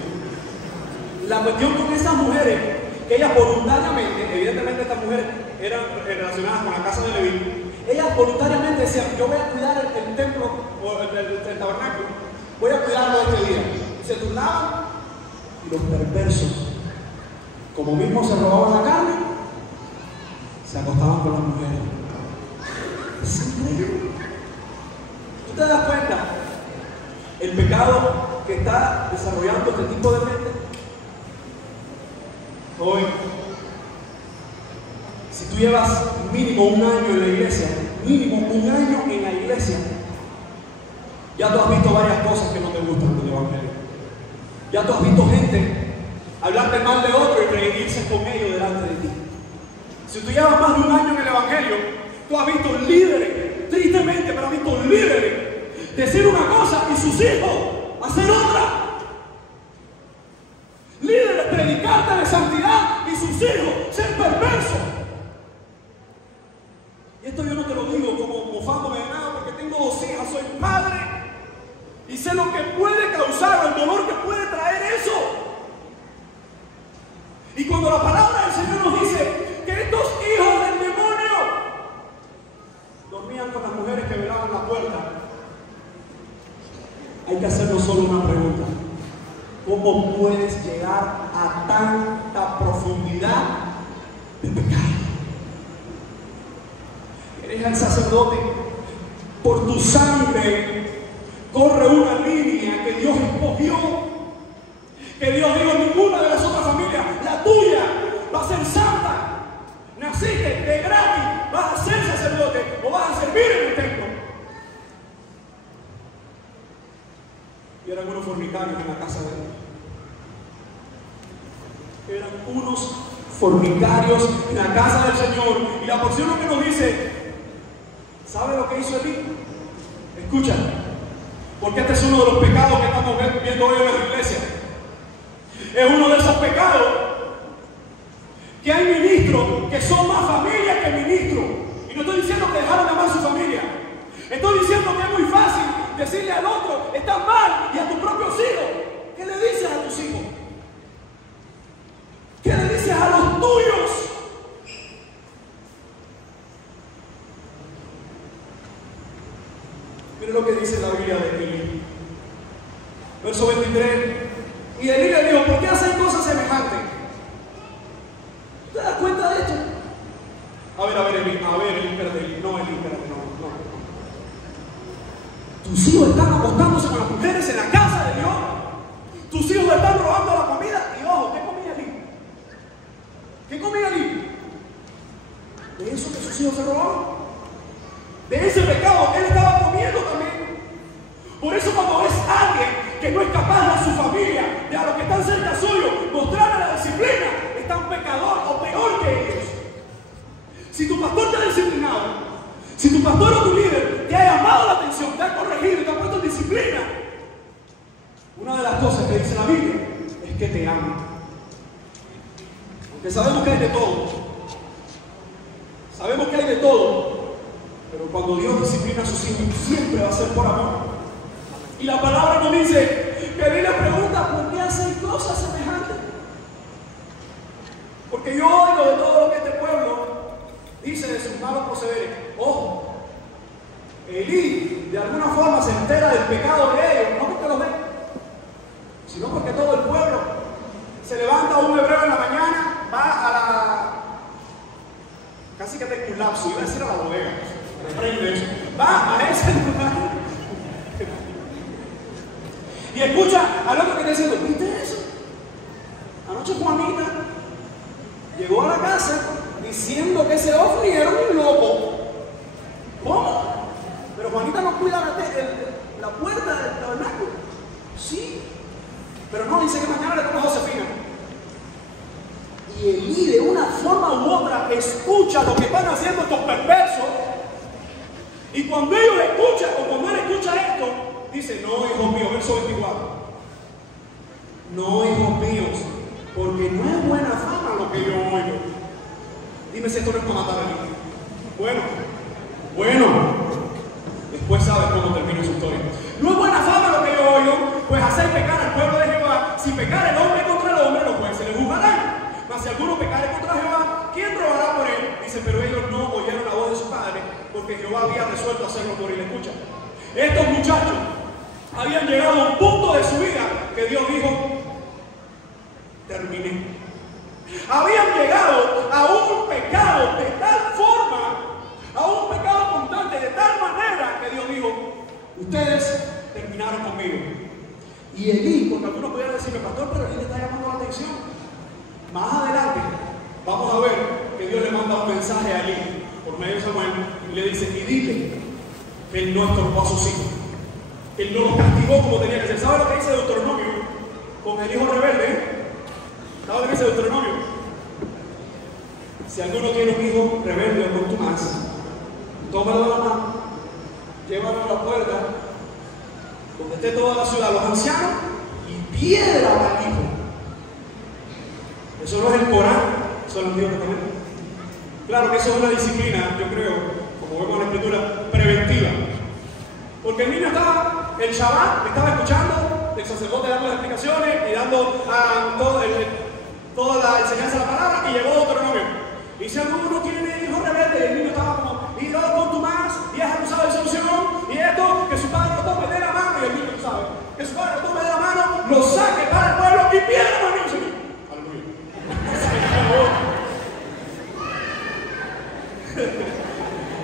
La cuestión con estas mujeres, que ellas voluntariamente, evidentemente estas mujeres eran relacionadas con la casa de Leví, ellas voluntariamente decían: yo voy a cuidar el templo o el tabernáculo, voy a cuidarlo este día. Se turnaban, y los perversos, como mismo se robaban la carne, se acostaban con las mujeres. Es increíble. ¿Tú te das cuenta el pecado que está desarrollando este tipo de mente? Hoy, si tú llevas mínimo un año en la iglesia, ya tú has visto varias cosas que no te gustan del evangelio. Ya tú has visto gente hablarte mal de otro y reírse con ellos delante de ti. Si tú llevas más de un año en el evangelio, tú has visto líderes, tristemente, pero has visto líderes decir una cosa y sus hijos hacer otra. Líderes predicarte de santidad y sus hijos ser perversos. Y esto yo no te lo digo como mofándome de nada, porque tengo 2 hijas, soy padre y sé lo que puede causar, el dolor que puede traer eso. Y cuando la palabra del Señor nos dice que estos hijos del demonio dormían con las mujeres que velaban la puerta, hay que hacernos solo una pregunta: ¿cómo puedes llegar a tanta profundidad de pecado? Eres el sacerdote, por tu sangre corre una línea que Dios escogió, que Dios dijo: ninguna de las otras familias, la tuya va a ser santa. Naciste de gratis, vas a ser sacerdote o vas a servir en el templo. Y eran unos fornicarios en la casa de Dios. Eran unos fornicarios en la casa del Señor. Y la porción lo que nos dice, ¿sabe lo que hizo Elí? Escucha, porque este es uno de los pecados que estamos viendo hoy en la iglesia. Es uno de esos pecados que hay ministros que son más familia que ministros. Y no estoy diciendo que dejaron de amar a su familia. Estoy diciendo que es muy fácil decirle al otro: estás mal, y a tus propios hijos. ¿Qué le dices a tus hijos? ¿Qué le dices a los tuyos? Mire lo que dice la Biblia de Elí. Verso 23. Y Elí le dijo: ¿por qué hacen cosas semejantes? ¿Te das cuenta de esto? A ver, Elí, espérate, Elí, no. Tú Tus hijos están acostándose con las mujeres en la casa de Dios. Tus hijos están robando la comida. Y ojo, ¿qué comía allí? ¿Qué comía allí? De eso que sus hijos se robaron. De ese pecado que él estaba comiendo también. Por eso cuando ves a alguien que no es capaz de a su familia, de a los que están cerca suyo, mostrarle la disciplina, es tan pecador o peor que ellos. Si tu pastor te ha disciplinado, si tu pastor o tu líder te ha llamado la atención, te ha corregido y te ha puesto en disciplina, una de las cosas que dice la Biblia es que te ama. Aunque sabemos que hay de todo. Sabemos que hay de todo. Pero cuando Dios disciplina a sus hijos, siempre va a ser por amor. Y la palabra nos dice que Dios le pregunta por qué hacen cosas semejantes. Porque yo oigo de todo lo que este pueblo dice de sus malos procederes. Ojo, Elí de alguna forma se entera del pecado de ellos, no porque los ve, sino porque todo el pueblo se levanta un hebreo en la mañana, va a la... Casi que tengo un lapso, iba a decir a la bodega, va a ese lugar y escucha al otro que está diciendo, ¿viste eso? Anoche Juanita llegó a la casa diciendo que ese ovni era un loco. ¿Cómo? Pero Juanita no cuida la puerta del tabernáculo. Sí, pero no, dice que mañana le toca a Josefina. Y Elí de una forma u otra escucha lo que están haciendo estos perversos. Y cuando ellos escuchan, o cuando él escucha esto, dice, no, hijos míos, verso 24. No, hijos míos, porque no es buena fama lo que yo oigo. Dime si esto no es para matar a mí. Bueno, después sabes cómo termina su historia. No es buena fama lo que yo oigo, pues hacer pecar al pueblo de Jehová. Si pecar el hombre contra el hombre, los jueces le juzgarán. Mas si alguno pecare contra Jehová, ¿quién robará por él? Dice, pero ellos no oyeron la voz de su padre, porque Jehová había resuelto hacerlo por él. Escucha, estos muchachos habían llegado a un punto de su vida que Dios dijo, terminé. Habían llegado a un pecado de tal forma, a un pecado constante de tal manera que Dios dijo, ustedes terminaron conmigo. Y Elí, porque algunos pudieran decirme, pastor, pero Elí le está llamando la atención. Más adelante vamos a ver que Dios le manda un mensaje a Elí por medio de Samuel y le dice, y dile que él no estorbó a sus hijos, que él no los castigó como tenía que ser. ¿Sabe lo que dice Deuteronomio con el hijo rebelde? ¿Sabe lo que dice Deuteronomio? Si alguno tiene un hijo rebelde o contumaz, tómalo de la mano, llévalo a la puerta donde esté toda la ciudad, los ancianos, y piedra al hijo. Eso no es el Corán, eso lo digo también. Claro que eso es una disciplina, yo creo, como vemos en la escritura, preventiva. Porque el niño estaba, el Shabbat, estaba escuchando, el sacerdote dando las explicaciones y dando toda la enseñanza de la palabra, y llegó Deuteronomio. Y si alguno tiene hijos rebeldes, el niño estaba como, y dos con tu más, y es acusado de solución, y esto, que su padre lo tome de la mano, y el niño tú sabes, que su padre lo tome de la mano, lo saque para el pueblo y pierda al niño.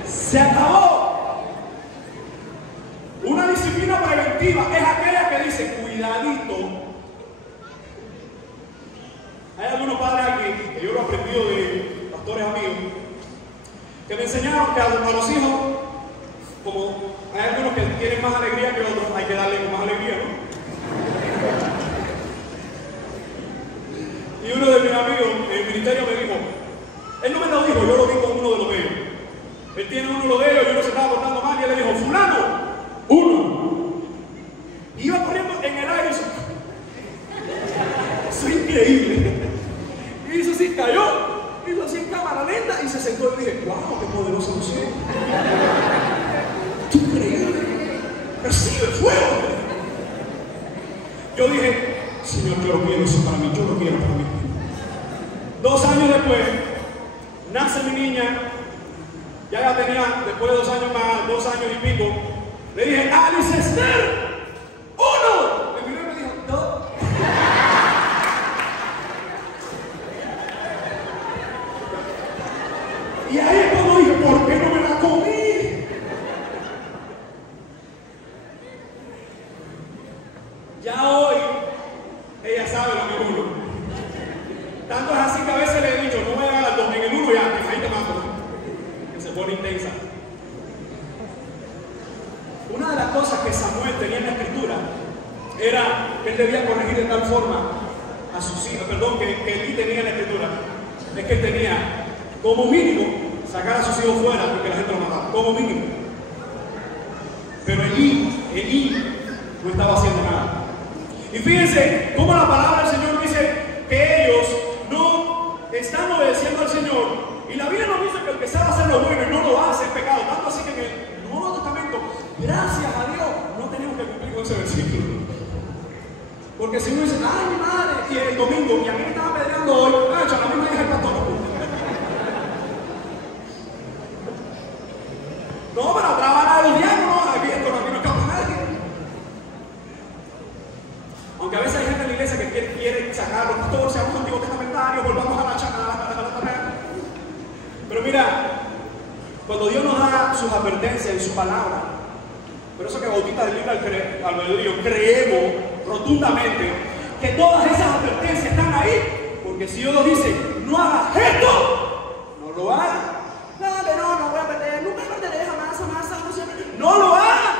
Se acabó. Una disciplina preventiva es aquella que dice cuidadito. Hay algunos padres aquí, que yo lo he aprendido de pastores amigos, que me enseñaron que a los hijos, como hay algunos que tienen más alegría que otros, hay que darle con más alegría, ¿no? Y uno de mis amigos en el ministerio me dijo, él no me lo dijo, yo lo vi con uno de los de ellos. Él tiene uno de ellos y uno se estaba portando mal y él le dijo, fulano, uno. Y iba corriendo en el aire y eso es increíble. Y hizo así, cayó, hizo así en cámara lenta y se sentó y dije, wow, qué poderoso Dios. ¡Qué increíble! Recibe fuego. Yo dije, Señor, yo lo quiero eso para mí, yo lo quiero para mí. 2 años después, nace mi niña, ya tenía, después de 2 años más, 2 años y pico, le dije, Alice Esther, 1. Me miró y me dijo, 2. Y ahí es cuando dije, ¿por qué no me la comí? era que él debía corregir de tal forma a sus hijos, perdón, que Elí tenía en la escritura, es que él tenía como mínimo sacar a sus hijos fuera porque la gente lo mataba, como mínimo. Pero Elí no estaba haciendo nada. Y fíjense cómo la palabra del Señor dice que ellos no están obedeciendo al Señor. Y la Biblia nos dice que el que sabe hacer lo bueno y no lo hace es pecado. Tanto así que en el Nuevo Testamento, gracias a Dios, no tenemos que cumplir con ese versículo. Porque si uno dice, ay, mi madre, y el domingo, y a mí me estaba apedreando hoy, a mí me deja el pastor. No, para trabajar a los diáconos, aquí esto no escapa nadie. Aunque a veces hay gente en la iglesia que quiere sacar a los pastores, seamos antiguos testamentarios, volvamos a la tarea. Pero mira, cuando Dios nos da sus advertencias en su palabra, por eso que Bautista del libro albedrío, creemos rotundamente que todas esas advertencias están ahí, porque si Dios dice, no hagas esto, no lo hagas. No voy a perder, nunca perderé, jamás, siempre. No lo hagas.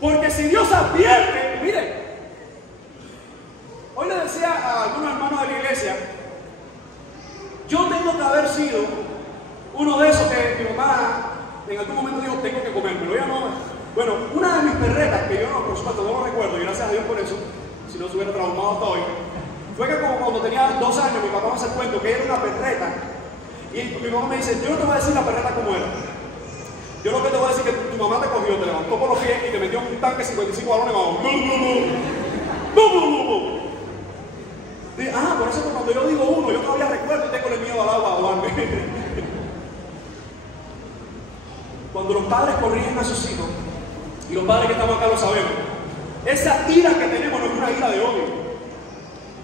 Porque si Dios advierte, mire, hoy le decía a algunos hermanos de la iglesia, yo tengo que haber sido uno de esos que mi mamá en algún momento dijo, tengo que comérmelo. Ya no. Bueno, una de mis perretas, que yo por supuesto no lo recuerdo, y gracias a Dios por eso, si no se hubiera traumado hasta hoy, fue que como cuando tenía 2 años, mi papá me hace el cuento que era una perreta. Y mi mamá me dice, yo no te voy a decir la perreta como era. Yo lo que te voy a decir es que tu mamá te cogió, te levantó por los pies y te metió en un tanque 55 galones bajo. Por eso que cuando yo digo uno, yo todavía recuerdo y tengo el miedo al agua a ahogarme. Cuando los padres corrigen a sus hijos, y los padres que estamos acá lo sabemos, esa ira que tenemos no es una ira de odio.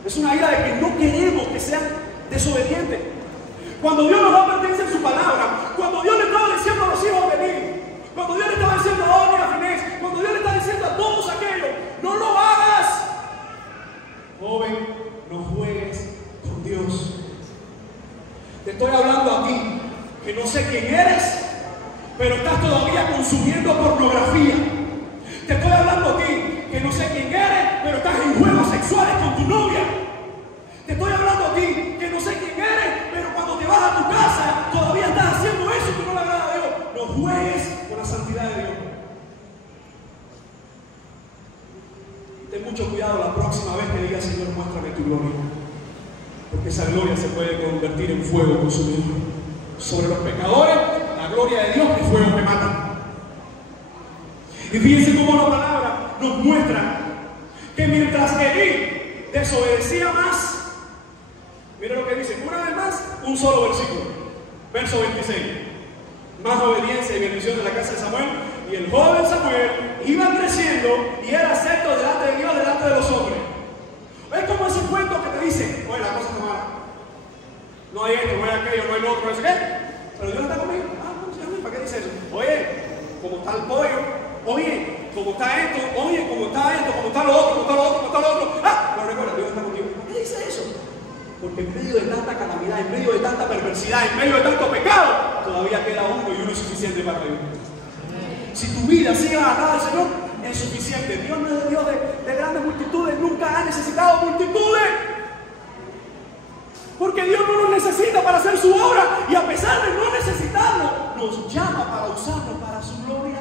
Es una ira de que no queremos que sean desobedientes. Cuando Dios nos da advertencia en su palabra, cuando Dios le estaba diciendo a los hijos de venir, cuando Dios le estaba diciendo a Oni, a Finés, cuando Dios le está diciendo a todos aquellos, no lo hagas. Joven, no juegues con Dios. Te estoy hablando a ti, que no sé quién eres, pero estás todavía consumiendo pornografía. Te estoy hablando a ti, que no sé quién eres, pero estás en juegos sexuales con tu novia. Te estoy hablando a ti, que no sé quién eres, pero cuando te vas a tu casa, todavía estás haciendo eso que no le agrada a Dios. No juegues con la santidad de Dios. Y ten mucho cuidado la próxima vez que digas, Señor, muéstrame tu gloria. Porque esa gloria se puede convertir en fuego consumidor. Sobre los pecadores, la gloria de Dios es fuego que mata. Y fíjense cómo la palabra nos muestra que mientras Elí desobedecía más, mira lo que dice, una vez más, un solo versículo, verso 26. Más obediencia y bendición de la casa de Samuel, y el joven Samuel iba creciendo y era acepto delante de Dios, delante de los hombres. Es como ese cuento que te dice, oye, la cosa no es mala. No hay esto, no hay aquello, no hay lo otro, no sé qué. Pero Dios está conmigo. ¿Para qué dice eso? Oye, como está el pollo, oye, como está esto, oye, como está esto, como está lo otro, como está lo otro, como está lo otro. Pero recuerda, Dios está contigo. ¿Por qué dice eso? Porque en medio de tanta calamidad, en medio de tanta perversidad, en medio de tanto pecado, todavía queda uno y uno es suficiente para Dios. Si tu vida sigue agarrada al Señor, es suficiente. Dios no es Dios de grandes multitudes, nunca ha necesitado multitudes. Porque Dios no nos necesita para hacer su obra, y a pesar de no necesitarlo, nos llama para usarlo para su gloria.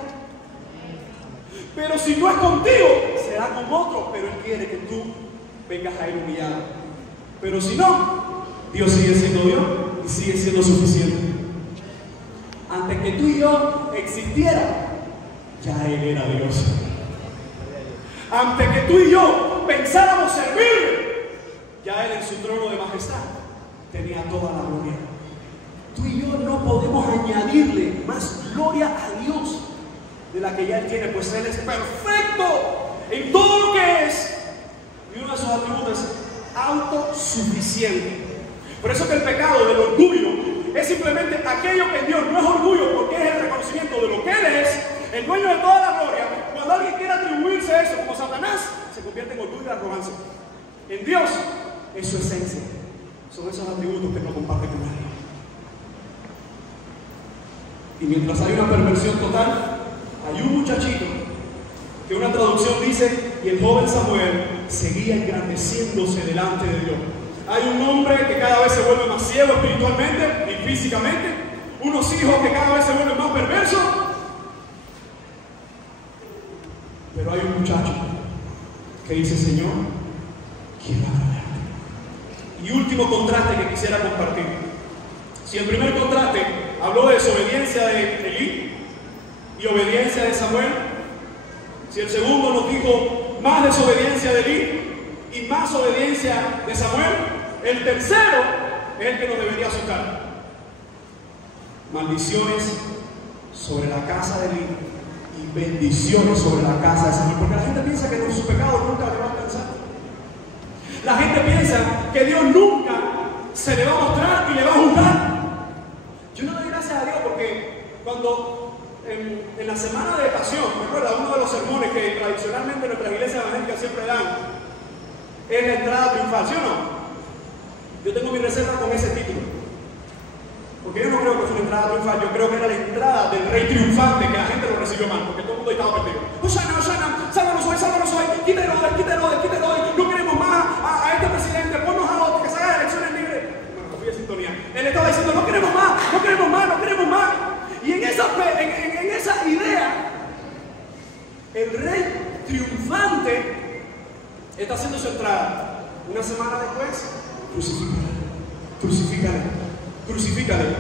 Pero si no es contigo, será con otro, pero Él quiere que tú vengas a Él humillado. Pero si no, Dios sigue siendo Dios y sigue siendo suficiente. Antes que tú y yo existiera, ya Él era Dios. Antes que tú y yo pensáramos servirle, ya Él en su trono de majestad tenía toda la gloria. Tú y yo no podemos añadirle más gloria a Dios de la que ya Él tiene, pues Él es perfecto en todo lo que es. Y uno de sus atributos es autosuficiente. Por eso que el pecado del orgullo es simplemente aquello que en Dios no es orgullo, porque es el reconocimiento de lo que Él es, el dueño de toda la gloria. Cuando alguien quiere atribuirse eso como Satanás, se convierte en orgullo y arrogancia. En Dios es su esencia, son esos atributos que no comparte con nadie. Y mientras hay una perversión total, hay un muchachito que una traducción dice, y el joven Samuel seguía engrandeciéndose delante de Dios. Hay un hombre que cada vez se vuelve más ciego espiritualmente y físicamente, unos hijos que cada vez se vuelven más perversos, pero hay un muchacho que dice, Señor, quiero agradarte. Y último contraste que quisiera compartir. Si el primer contraste habló de desobediencia de Elí y obediencia de Samuel, si el segundo nos dijo más desobediencia de Elí y más obediencia de Samuel, el tercero es el que nos debería asustar. Maldiciones sobre la casa de Elí y bendiciones sobre la casa de Samuel, porque la gente piensa que sus pecados nunca le va a alcanzar. La gente piensa que Dios nunca se le va a mostrar y le va a juzgar. Yo no doy gracias a Dios porque cuando en la semana de pasión, recuerda, uno de los sermones que tradicionalmente nuestras iglesias evangélicas siempre dan es la entrada triunfal, ¿sí o no? Yo tengo mi reserva con ese título, porque yo no creo que fue una entrada triunfal, yo creo que era la entrada del rey triunfante, que la gente lo recibió mal, porque todo el mundo estaba perdido. Hosanna, Hosanna, sálvanos hoy, quítelo hoy, no queremos más a este presidente, ponnos a otro, que se haga elecciones libres. Bueno, no fui en sintonía. Él estaba diciendo, no queremos más. Y en esa idea, el rey triunfante está haciendo su entrada. Una semana después, crucifícale.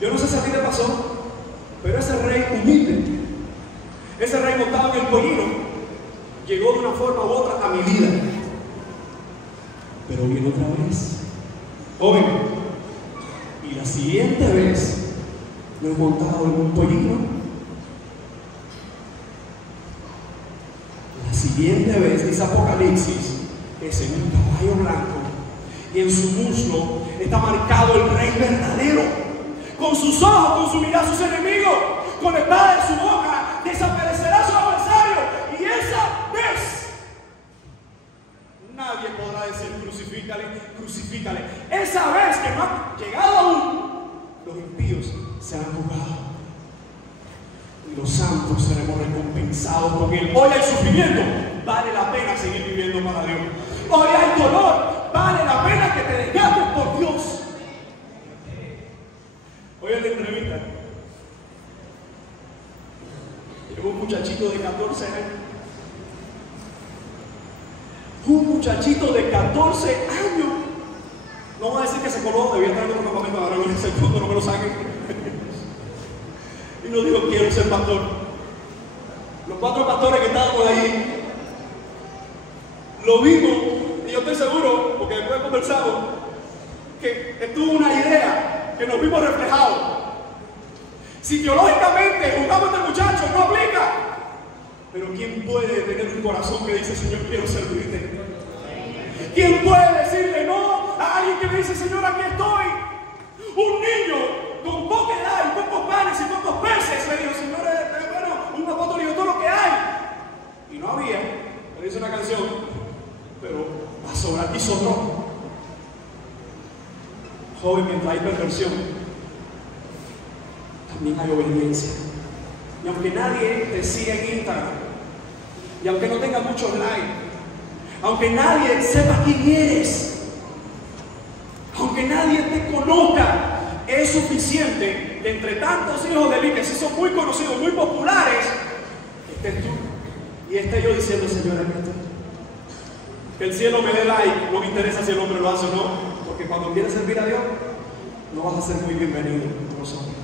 Yo no sé si a ti te pasó, pero ese rey humilde, ese rey montado en el pollino, llegó de una forma u otra a mi vida. Pero viene otra vez, joven, y la siguiente vez lo he montado en un pollino. La siguiente vez, dice Apocalipsis, es en un caballo blanco y en su muslo está marcado el rey verdadero. Con sus ojos consumirá a sus enemigos, con la espada de su boca desaparecerá su adversario, y esa vez nadie podrá decir crucifícale. Esa vez que no ha llegado aún, los impíos serán juzgados y los santos seremos recompensados con él. Hoy hay sufrimiento, vale la pena seguir viviendo para Dios. Hoy hay dolor, vale la pena que te desgastes por Dios. Hoy en la entrevista llegó un muchachito de 14 años. Un muchachito de 14 años. No voy a decir que se coló, debía estar en otro campamento, ahora no es el punto, no me lo saquen. Y nos dijo, quiero ser pastor. Los 4 pastores que estábamos ahí lo vimos, y yo estoy seguro, porque después conversamos, que estuvo una idea, que nos vimos reflejados. Si teológicamente juzgamos a este muchacho, no aplica. Pero ¿quién puede tener un corazón que dice, Señor, quiero servirte? ¿Quién puede decirle no a alguien que le dice, Señor, aquí estoy? Un niño con poca edad y pocos panes y pocos peces le dijo, Señor, bueno, un apóstol dijo todo lo que hay. Y no había, le dice una canción, pero a sobrar y sobró. Joven, mientras hay perversión, también hay obediencia. Y aunque nadie te siga en Instagram, y aunque no tenga muchos likes, aunque nadie sepa quién eres, aunque nadie te conozca, es suficiente que entre tantos hijos de Elí, que sí son muy conocidos, muy populares, estés tú y esté yo diciendo, Señor, aquí estoy. Que el cielo me dé like, no me interesa si el hombre lo hace o no, porque cuando quieres servir a Dios, no vas a ser muy bienvenido con nosotros.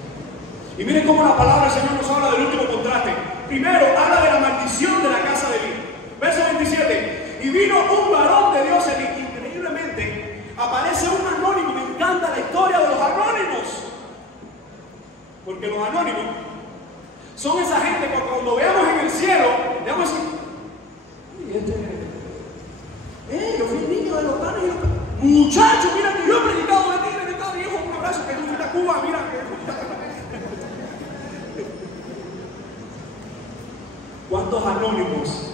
Y miren cómo la palabra del Señor nos habla del último contraste. Primero, habla de la maldición de la casa de Elí. Verso 27. Y vino un varón de Dios, Elí. Increíblemente, aparece un anónimo. Me encanta la historia de los anónimos. Porque los anónimos son esa gente que cuando veamos en el cielo, veamos así. Yo fui el niño de los panes y los panes. Muchacho, mira que yo he predicado de ti, hijo, un abrazo, que tú fuiste a Cuba, mira que... ¿Cuántos anónimos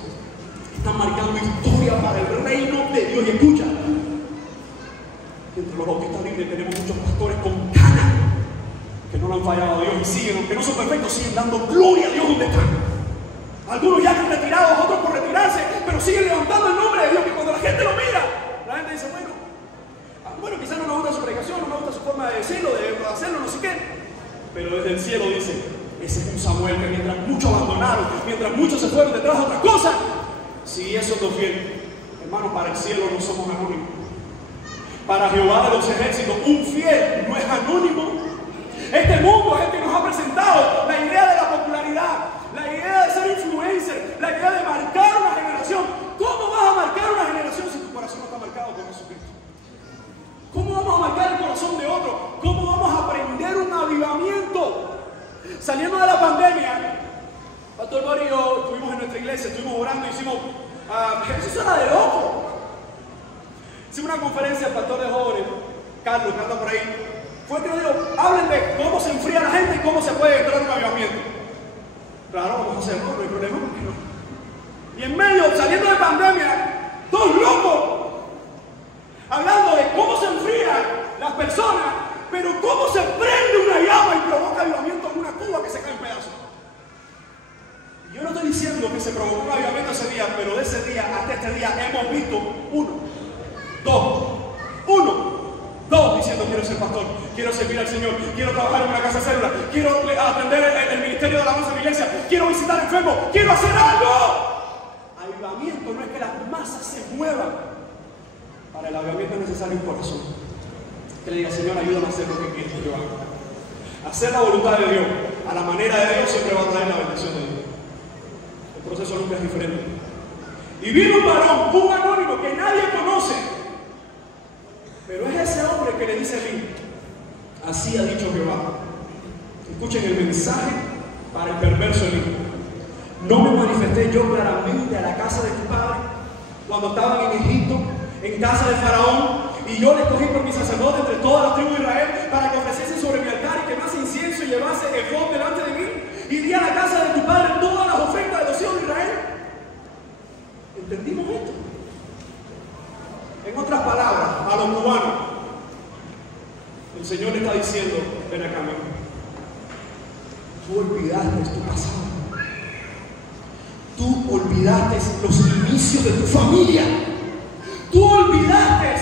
están marcando historia para el reino de Dios? Y escucha, entre los bautistas libres tenemos muchos pastores con ganas que no le han fallado a Dios y siguen, aunque no son perfectos, siguen dando gloria a Dios donde están. Algunos ya han retirado, otros por retirarse, pero siguen levantando el nombre de Dios, que cuando la gente lo mira, la gente dice, bueno, quizás no me gusta su predicación, no me gusta su forma de decirlo, de hacerlo, no sé qué. Pero desde el cielo dice, ese es un Samuel que mientras muchos abandonaron, mientras muchos se fueron detrás de otras cosas, siguió siendo fiel. Hermano, para el cielo no somos anónimos. Para Jehová de los ejércitos, un fiel no es anónimo. Este mundo es el que nos ha presentado la idea de la popularidad, la idea de ser influencer, la idea de marcar una generación. ¿Cómo vas a marcar una generación si tu corazón no está marcado por Jesucristo? ¿Cómo vamos a marcar el corazón de otro? ¿Cómo vamos a aprender un avivamiento? Saliendo de la pandemia, Pastor Mori y yo estuvimos en nuestra iglesia, estuvimos orando y hicimos, eso era de loco. Hicimos una conferencia al pastor de jóvenes, Carlos, que anda por ahí. Fue que nos dijo, hablen de cómo se enfría la gente y cómo se puede entrar en un avivamiento. Claro, vamos a hacerlo, no hay problema, ¿por qué no? Y en medio, saliendo de pandemia, dos locos, hablando de cómo se enfrían las personas, pero cómo se prende una llama y provoca avivamiento en una cuba que se cae en pedazos. Y yo no estoy diciendo que se provocó un avivamiento ese día, pero de ese día hasta este día hemos visto uno, dos diciendo quiero ser pastor, quiero servir al Señor, quiero trabajar en una casa de célula, quiero atender el ministerio de la alabanza de la iglesia, quiero visitar enfermos, quiero hacer algo. Avivamiento no es que las masas se muevan. Para el avivamiento es necesario un corazón que le diga, Señor, ayúdame a hacer lo que quieres que yo haga. Hacer la voluntad de Dios a la manera de Dios siempre va a traer la bendición de Dios. El proceso nunca es diferente. Y vino un varón, un anónimo que nadie conoce, pero es ese hombre que le dice a Elí, así ha dicho Jehová. Escuchen el mensaje para el perverso Elí. No me manifesté yo claramente a la casa de tu padre cuando estaban en Egipto, en casa de Faraón, y yo le escogí por mi sacerdote entre todas las tribus de Israel para que ofreciesen sobre mi altar y quemase incienso y llevase efod delante de mí, y di a la casa de tu padre todas las ofrendas de los hijos de Israel. ¿Entendimos esto? En otras palabras, a los cubanos, el Señor le está diciendo, ven acá, amigo. Tú olvidaste tu pasado. Tú olvidaste los inicios de tu familia. Tú olvidaste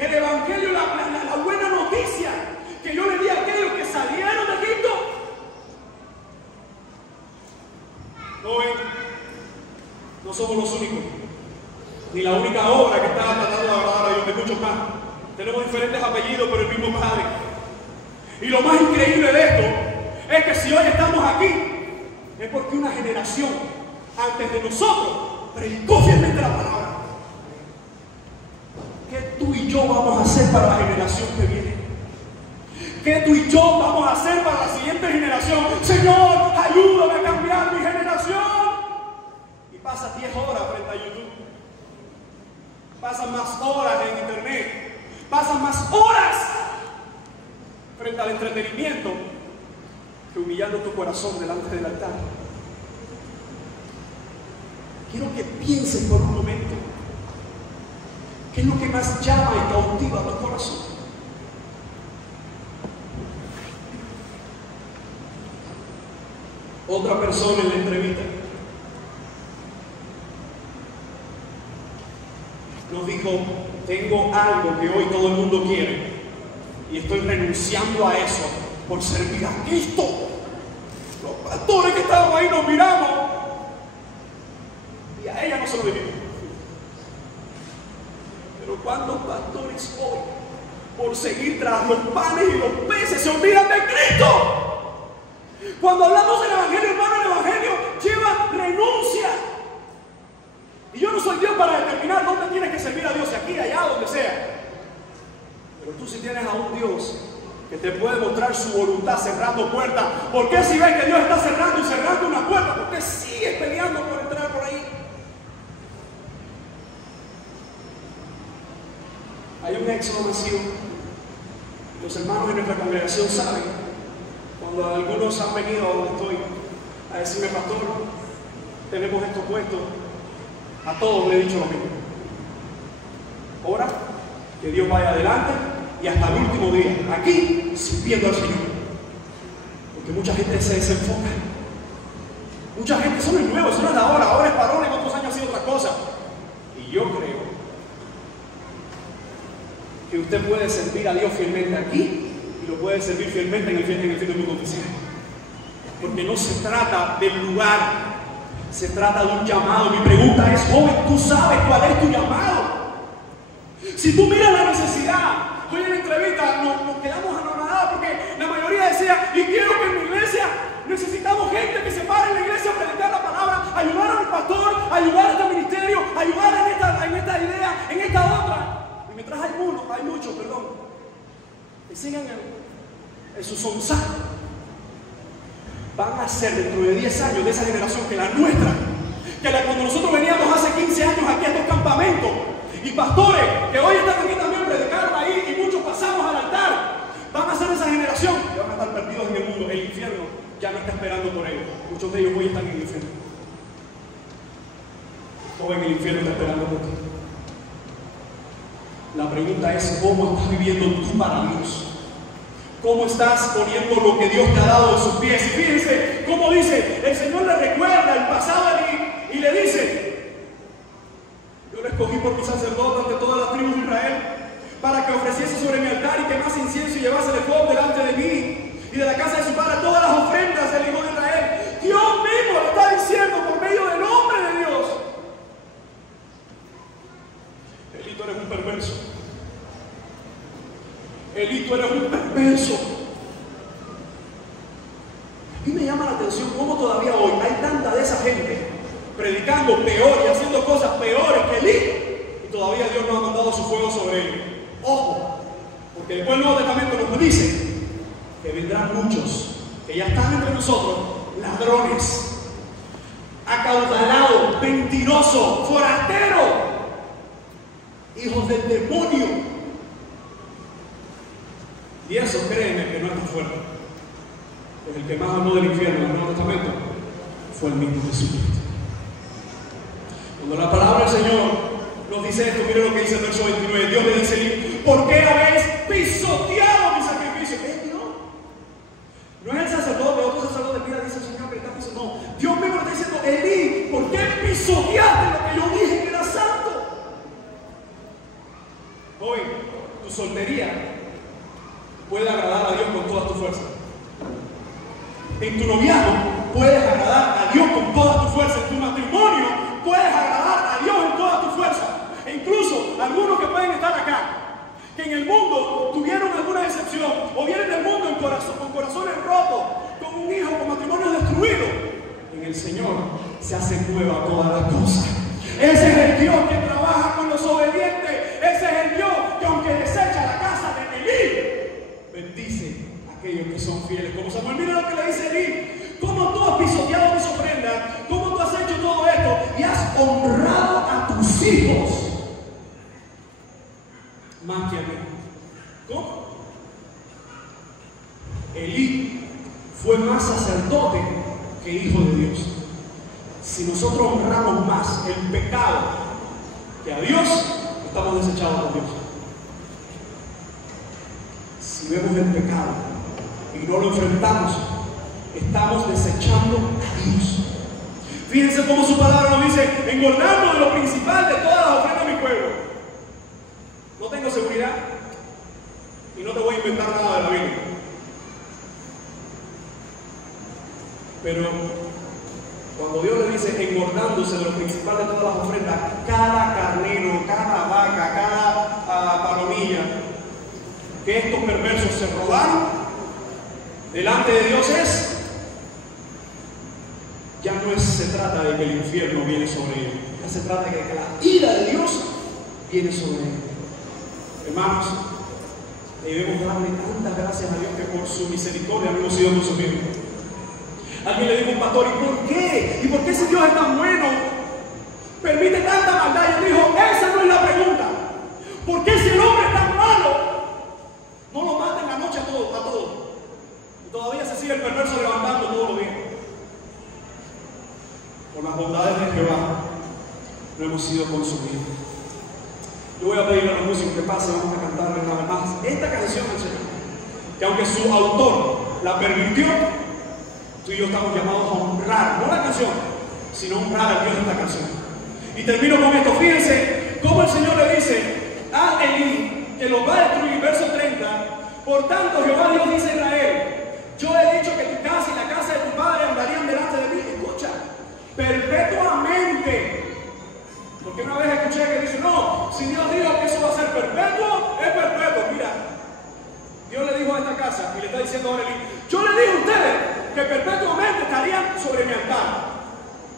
el evangelio, la buena noticia que yo le di a aquellos que salieron de Egipto. No ven, no somos los únicos, ni la única obra que está tratando de agradar a Dios, de muchos más. Tenemos diferentes apellidos, pero el mismo Padre. Y lo más increíble de esto es que si hoy estamos aquí, es porque una generación antes de nosotros predicó fielmente la palabra. ¿Qué tú y yo vamos a hacer para la generación que viene? ¿Qué tú y yo vamos a hacer para la siguiente generación? Señor, ayúdame a cambiar mi generación. Y pasas 10 horas frente a YouTube. Pasas más horas en internet. Pasas más horas frente al entretenimiento que humillando tu corazón delante del altar. Quiero que pienses por un momento. ¿Qué es lo que más llama y cautiva a tu corazón? Otra persona en la entrevista nos dijo, tengo algo que hoy todo el mundo quiere y estoy renunciando a eso por servir a Cristo. Los pastores que estaban ahí nos miramos y a ella no se lo dijimos. Pero ¿cuántos pastores hoy, por seguir tras los panes y los peces, se olvidan de Cristo? Cuando hablamos del Evangelio, hermano, el Evangelio lleva renuncia. Y yo no soy Dios para determinar dónde tienes que servir a Dios, aquí, allá, donde sea. Pero tú sí tienes a un Dios que te puede mostrar su voluntad cerrando puertas. ¿Por qué si ves que Dios está cerrando y cerrando una puerta, por qué sigues peleando por entrar por ahí? Hay un éxodo masivo. Los hermanos de nuestra congregación saben, cuando algunos han venido a donde estoy a decirme, pastor, tenemos esto puesto, a todos le he dicho lo mismo. Ora, que Dios vaya adelante y hasta el último día, aquí, sirviendo al Señor. Porque mucha gente se desenfoca. Mucha gente, eso no es nuevo, eso no es de ahora es varón, en otros años ha sido otra cosa. Y yo creo que usted puede servir a Dios fielmente aquí y lo puede servir fielmente en el fin del mundo oficial. Porque no se trata del lugar, se trata de un llamado. Mi pregunta es, joven, ¿tú sabes cuál es tu llamado? Si tú miras la necesidad, hoy en la entrevista nos quedamos anonadados porque la mayoría decía, y quiero que en mi iglesia necesitamos gente que se pare en la iglesia a predicar la palabra, ayudar al pastor, ayudar a este ministerio, ayudar en esta idea, en esta otra. Y mientras hay muchos, que sigan en su sonsa, van a ser dentro de 10 años de esa generación que la nuestra, cuando nosotros veníamos hace 15 años aquí a estos campamentos, y pastores que hoy están aquí también predicaron ahí, y muchos pasamos al altar, van a ser esa generación que van a estar perdidos en el mundo. El infierno ya no está esperando por ellos. Muchos de ellos hoy están en el infierno. Joven, el infierno está esperando por ti. La pregunta es, ¿cómo estás viviendo tú para Dios? ¿Cómo estás poniendo lo que Dios te ha dado en sus pies? Y fíjense cómo dice, el Señor le recuerda el pasado de mí y le dice, yo le escogí por mi sacerdote ante todas las tribus de Israel para que ofreciese sobre mi altar y quemase incienso y llevase el fuego delante de mí y de la casa de su padre todas las ofrendas del hijo de Israel. Dios mismo lo está diciendo por medio del nombre de Dios. Eli, tú eres un perverso. Eli, tú eres un perverso. Y me llama la atención cómo todavía hoy hay tanta de esa gente predicando peor y haciendo cosas peores que Eli, y todavía Dios no ha mandado su fuego sobre ellos. Ojo, porque después el Nuevo Testamento nos dice que vendrán muchos que ya están entre nosotros, ladrones, acaudalados, mentirosos, forasteros, hijos del demonio. Y eso, créeme, que no es tan fuerte. Pues el que más habló del infierno en el Nuevo Testamento fue el mismo Jesucristo. Cuando la palabra del Señor nos dice esto, miren lo que dice el verso 29. Dios le dice, ¿por qué habéis pisoteado mi sacrificio? No es el sacerdote, otro sacerdote, mira, dice el Señor que está pisoteando. No, Dios mismo le está diciendo, Elí, ¿por qué pisoteaste lo que yo dije que era santo? Hoy, tu soltería puede agradar a Dios con toda tu fuerza. En tu noviazgo puedes agradar a Dios con toda tu fuerza. En tu matrimonio puedes agradar a Dios en toda tu fuerza. E incluso algunos que pueden estar acá, que en el mundo tuvieron alguna decepción, o vienen del mundo con corazones rotos, con un hijo, con matrimonios destruidos, en el Señor se hace nueva todas las cosas. Ese es el Dios que trabaja con los obedientes. Ese es el Dios que aunque desecha la casa de Elí, bendice a aquellos que son fieles. Como Samuel, mira lo que le dice Elí. Cómo tú has pisoteado mis ofrendas, cómo tú has hecho todo esto y has honrado a tus hijos más que a mí. ¿Cómo? Elí fue más sacerdote que hijo de Dios. Si nosotros honramos más el pecado que a Dios, estamos desechados por Dios. Si vemos el pecado y no lo enfrentamos, estamos desechando a Dios. Fíjense cómo su palabra nos dice, engordando de lo principal de todas las ofrendas de mi pueblo. No tengo seguridad y no te voy a inventar nada de la Biblia. Pero cuando Dios le dice engordándose de lo principal de todas las ofrendas, cada carnero, cada vaca, cada palomilla que estos perversos se robaron delante de Dios ya no se trata de que el infierno viene sobre ellos, ya se trata de que la ira de Dios viene sobre ellos. Hermanos, debemos darle tantas gracias a Dios que por su misericordia no hemos sido consumidos. Alguien le dijo a un pastor, ¿y por qué? ¿Y por qué si Dios es tan bueno permite tanta maldad? Y él dijo, esa no es la pregunta. ¿Por qué si el hombre es tan malo no lo mata en la noche a todos? Y todavía se sigue el perverso levantando todos los días. Por las bondades de Jehová no hemos sido consumidos. Yo voy a pedirle a los músicos que pasen, vamos a cantarle una vez más esta canción del Señor, que aunque su autor la permitió, Tú y yo estamos llamados a honrar, no la canción, sino honrar al Dios de esta canción. Y termino con esto. Fíjense cómo el Señor le dice a Elí que los va a destruir. Verso 30. Por tanto, Jehová Dios dice a Israel: yo he dicho que tu casa y la casa de tu padre andarían delante de mí. Escucha, perpetuamente. Porque una vez escuché que dice: no, si Dios dijo que eso va a ser perpetuo, es perpetuo. Mira, Dios le dijo a esta casa y le está diciendo ahora a Elí: yo le dije a ustedes que perpetuamente estarían sobre mi altar.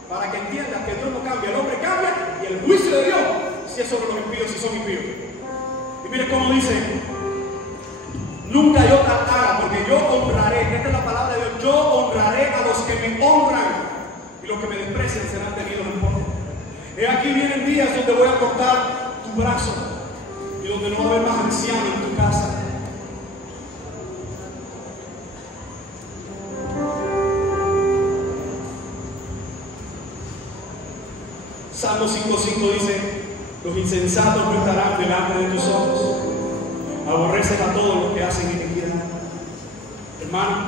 Para que entiendas que Dios no cambia, el hombre cambia, y el juicio de Dios si es sobre los impíos, si son impíos. Y miren cómo dice: nunca yo tal haga, porque yo honraré, esta es la palabra de Dios, yo honraré a los que me honran, y los que me desprecian serán tenidos en poco. He aquí vienen días donde voy a cortar tu brazo, y donde no va a haber más anciano en tu casa. Salmo 5:5 dice: los insensatos no estarán delante de tus ojos, aborrecen a todos los que hacen iniquidad. Hermano,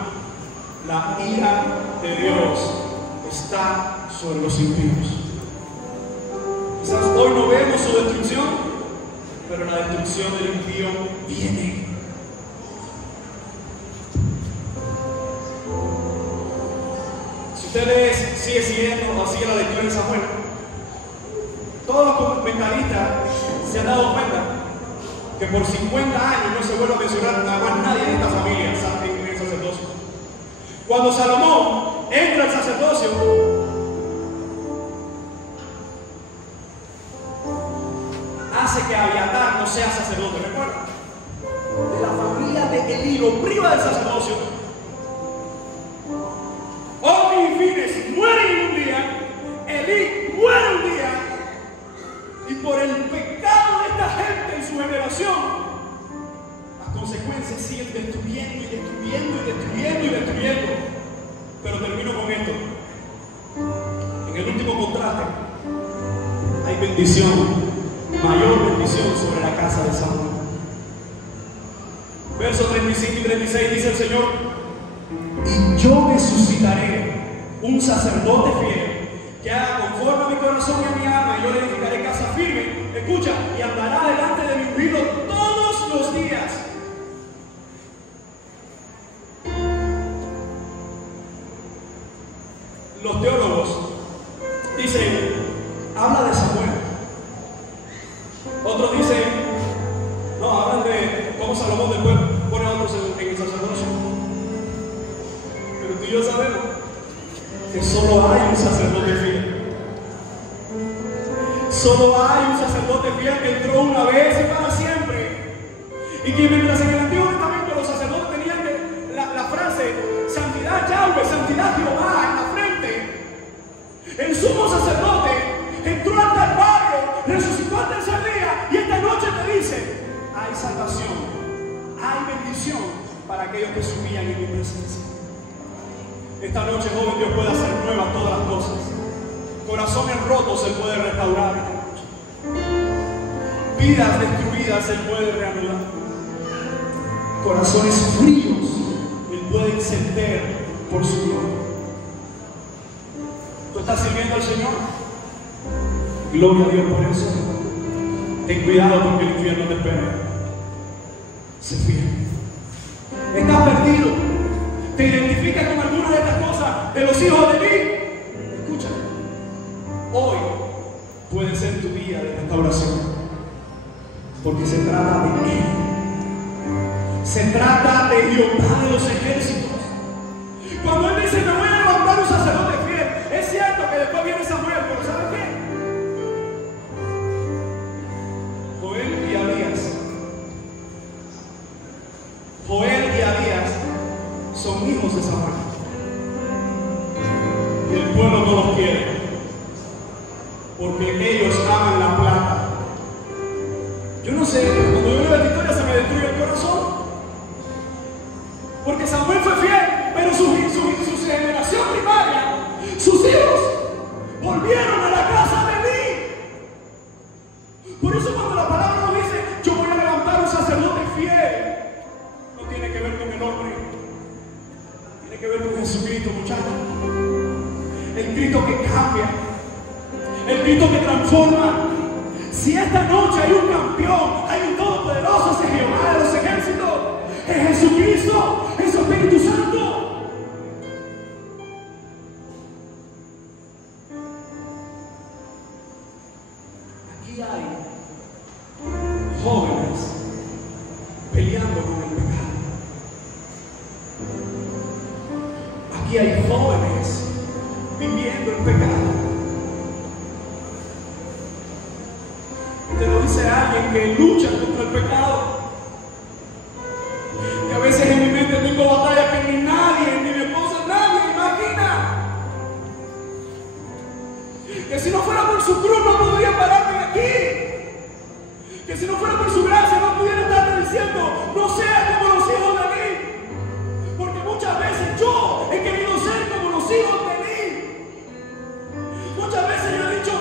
la ira de Dios está sobre los impíos. Quizás hoy no vemos su destrucción, pero la destrucción del impío viene. Si usted sigue siguiendo o sigue la lectura de Samuel, todos los comentaristas se han dado cuenta que por 50 años no se vuelve a mencionar a más nadie en esta familia en el sacerdocio. Cuando Salomón entra al sacerdocio, hace que Abiatar no sea sacerdote. ¿Recuerdan? De la familia de Elí lo priva del sacerdocio. Hombres y fines mueren en un día, Elí muere un día. Y por el pecado de esta gente en su generación, las consecuencias siguen destruyendo y destruyendo y destruyendo y destruyendo. Pero termino con esto. En el último contraste hay bendición, mayor bendición sobre la casa de Samuel. Versos 35 y 36 dice el Señor: y yo me suscitaré un sacerdote fiel que haga conforme a mi corazón y a mi alma, y yo le edificaré casa firme. Escucha, y andará delante de mi ungido todos los días. Los teólogos dicen, habla de Samuel. Otros dicen, no, hablan de cómo Salomón después pone a otros en el sacerdocio. Pero tú y yo sabemos que solo hay un sacerdote fiel. Solo hay un sacerdote fiel que entró una vez y para siempre. Y que mientras en el Antiguo Testamento los sacerdotes tenían la frase santidad Yahweh, santidad Jehová en la frente, el sumo sacerdote entró al Calvario, resucitó al tercer día, y esta noche te dice: hay salvación, hay bendición para aquellos que se humillan en mi presencia. Esta noche, joven, Dios puede hacer nuevas todas las cosas. Corazones rotos se puede restaurar esta noche. Vidas destruidas se puede reanudar. Corazones fríos Él puede encender por su gloria. ¿Tú estás sirviendo al Señor? Gloria a Dios por eso. Ten cuidado porque el infierno te espera. Sé fiel. Estás perdido. ¿Te identificas con alguna de estas cosas de los hijos de Elí? Escucha, hoy puede ser tu día de restauración, porque se trata de Él. Se trata de Jehová de los ejércitos. Cuando Él dice: me voy a levantar un sacerdote fiel, es cierto que después viene Samuel, pero ¿sabes qué? Joel y Abías. Joel y Abías son hijos de Samuel. Y el pueblo no los quiere, porque ellos aman la plata. Yo no sé, cuando yo leo esta historia se me destruye el corazón. Porque Samuel fue fiel, pero su generación primaria, sus hijos, volvieron a la casa de Elí. Por eso cuando la palabra nos dice: yo voy a levantar un sacerdote fiel, no tiene que ver con el hombre. Tiene que ver con Jesucristo, muchachos. El Cristo que cambia, el Cristo que transforma. Si esta noche hay un campeón, hay un todopoderoso, ese Jehová de los ejércitos, es Jesucristo, es su Espíritu Santo. Aquí hay jóvenes peleando con el pecado. Aquí hay jóvenes viviendo el pecado. Te lo dice alguien que lucha contra el pecado. Que a veces en mi mente tengo batallas que ni nadie, ni mi esposa, nadie imagina. Que si no fuera por su cruz no podría pararme aquí. Que si no fuera por su gracia no pudiera estarme diciendo, no sea como los hijos de mí. Porque muchas veces yo he querido ser como los hijos de mí. Muchas veces yo he dicho,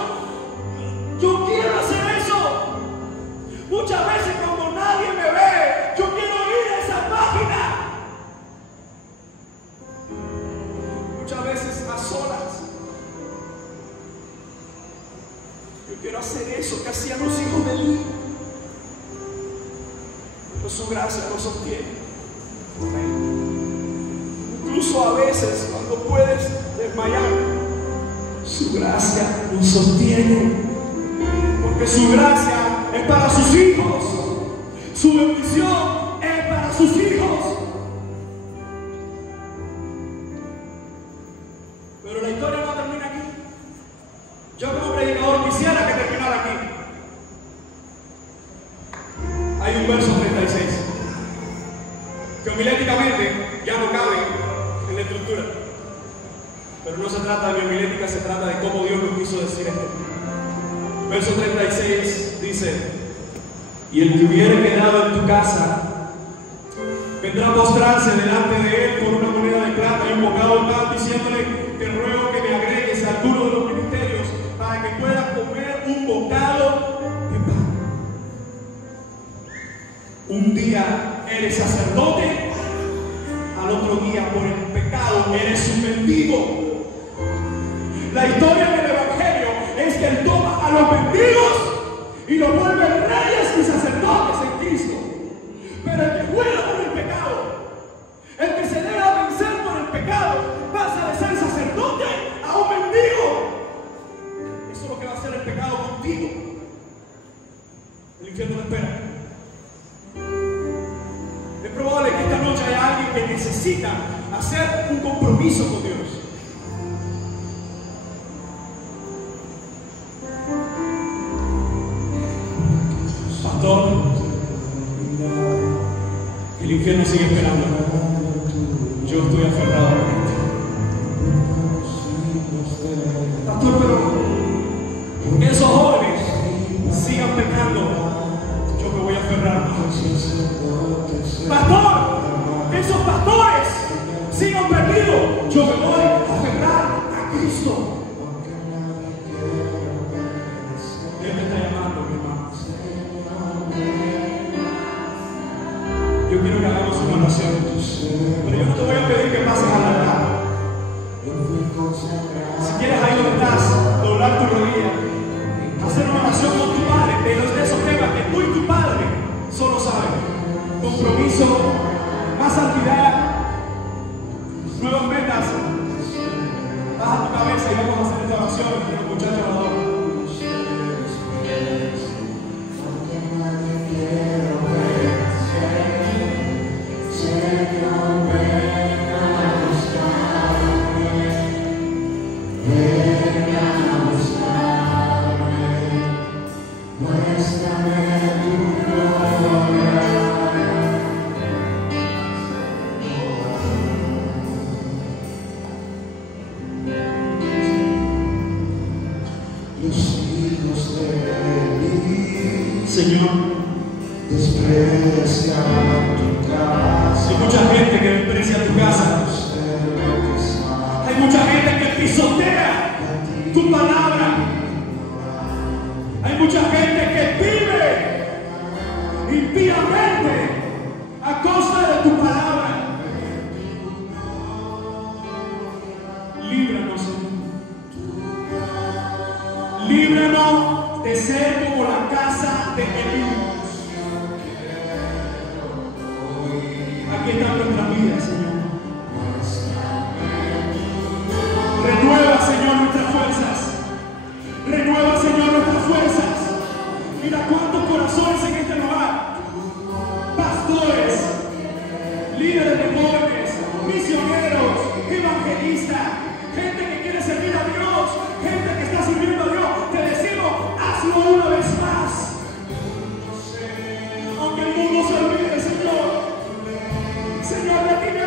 yo quiero hacer eso. Muchas veces cuando nadie me ve, yo quiero ir a esa página. Muchas veces a solas. Yo quiero hacer eso que hacían los hijos de Eli. Pero su gracia no sostiene. Incluso a veces cuando puedes desmayar, su gracia no sostiene. Porque su gracia es para sus hijos. Su bendición es para sus hijos. Pero la historia no termina aquí. Yo como predicador quisiera que terminara aquí. Hay un verso 36 que homiléticamente ya no cabe en la estructura. Pero no se trata de mi homilética, se trata de cómo Dios nos quiso decir esto. Verso 36 dice: y el que hubiere quedado en tu casa vendrá a postrarse delante de él por una moneda de plata y un bocado de pan, diciéndole: te ruego que me agregues a alguno de los ministerios para que pueda comer un bocado de pan. Un día eres sacerdote, al otro día por el pecado eres un mendigo. La historia del Evangelio es que Él toma a los mendigos y los vuelve reyes y sacerdotes en Cristo. Pero el que juega por el pecado, el que se deja vencer por el pecado, pasa de ser sacerdote a un mendigo. Eso es lo que va a hacer el pecado contigo. El infierno lo espera. Es probable que esta noche haya alguien que necesita hacer un compromiso con Dios. Pastor, el infierno sigue esperando. Yo estoy aferrado a esto. Pastor, pero que esos jóvenes sigan pecando, yo me voy a aferrar. Pastor, que esos pastores sigan perdidos, yo me voy a aferrar a Cristo. Dios me está llamando, mi hermano. Yo quiero que hagamos una oración, pero yo no te voy a pedir que pases a la altar. Si quieres ahí donde estás, doblar tu rodilla, hacer una oración con tu padre, de esos temas que tú y tu padre solo saben. Compromiso, más santidad, nuevas metas. Baja tu cabeza y vamos a hacer esta oración, los muchachos adoran. Señor, desprecia tu casa. Hay mucha gente que desprecia tu casa. Hay mucha gente que pisotea tu palabra. Hay mucha gente que vive impíamente a costa de tu palabra. de ser como la casa de Elí. Aquí están nuestras vidas, Señor. Renueva, Señor, nuestras fuerzas. Renueva, Señor, nuestras fuerzas. Mira cuántos corazones en este lugar. Pastores, líderes de jóvenes, misioneros, evangelistas, gente que quiere servir a Dios, gente que está sirviendo a Dios. Te decimos, hazlo una vez más. Aunque el mundo se olvide, Señor. Señor, de ti me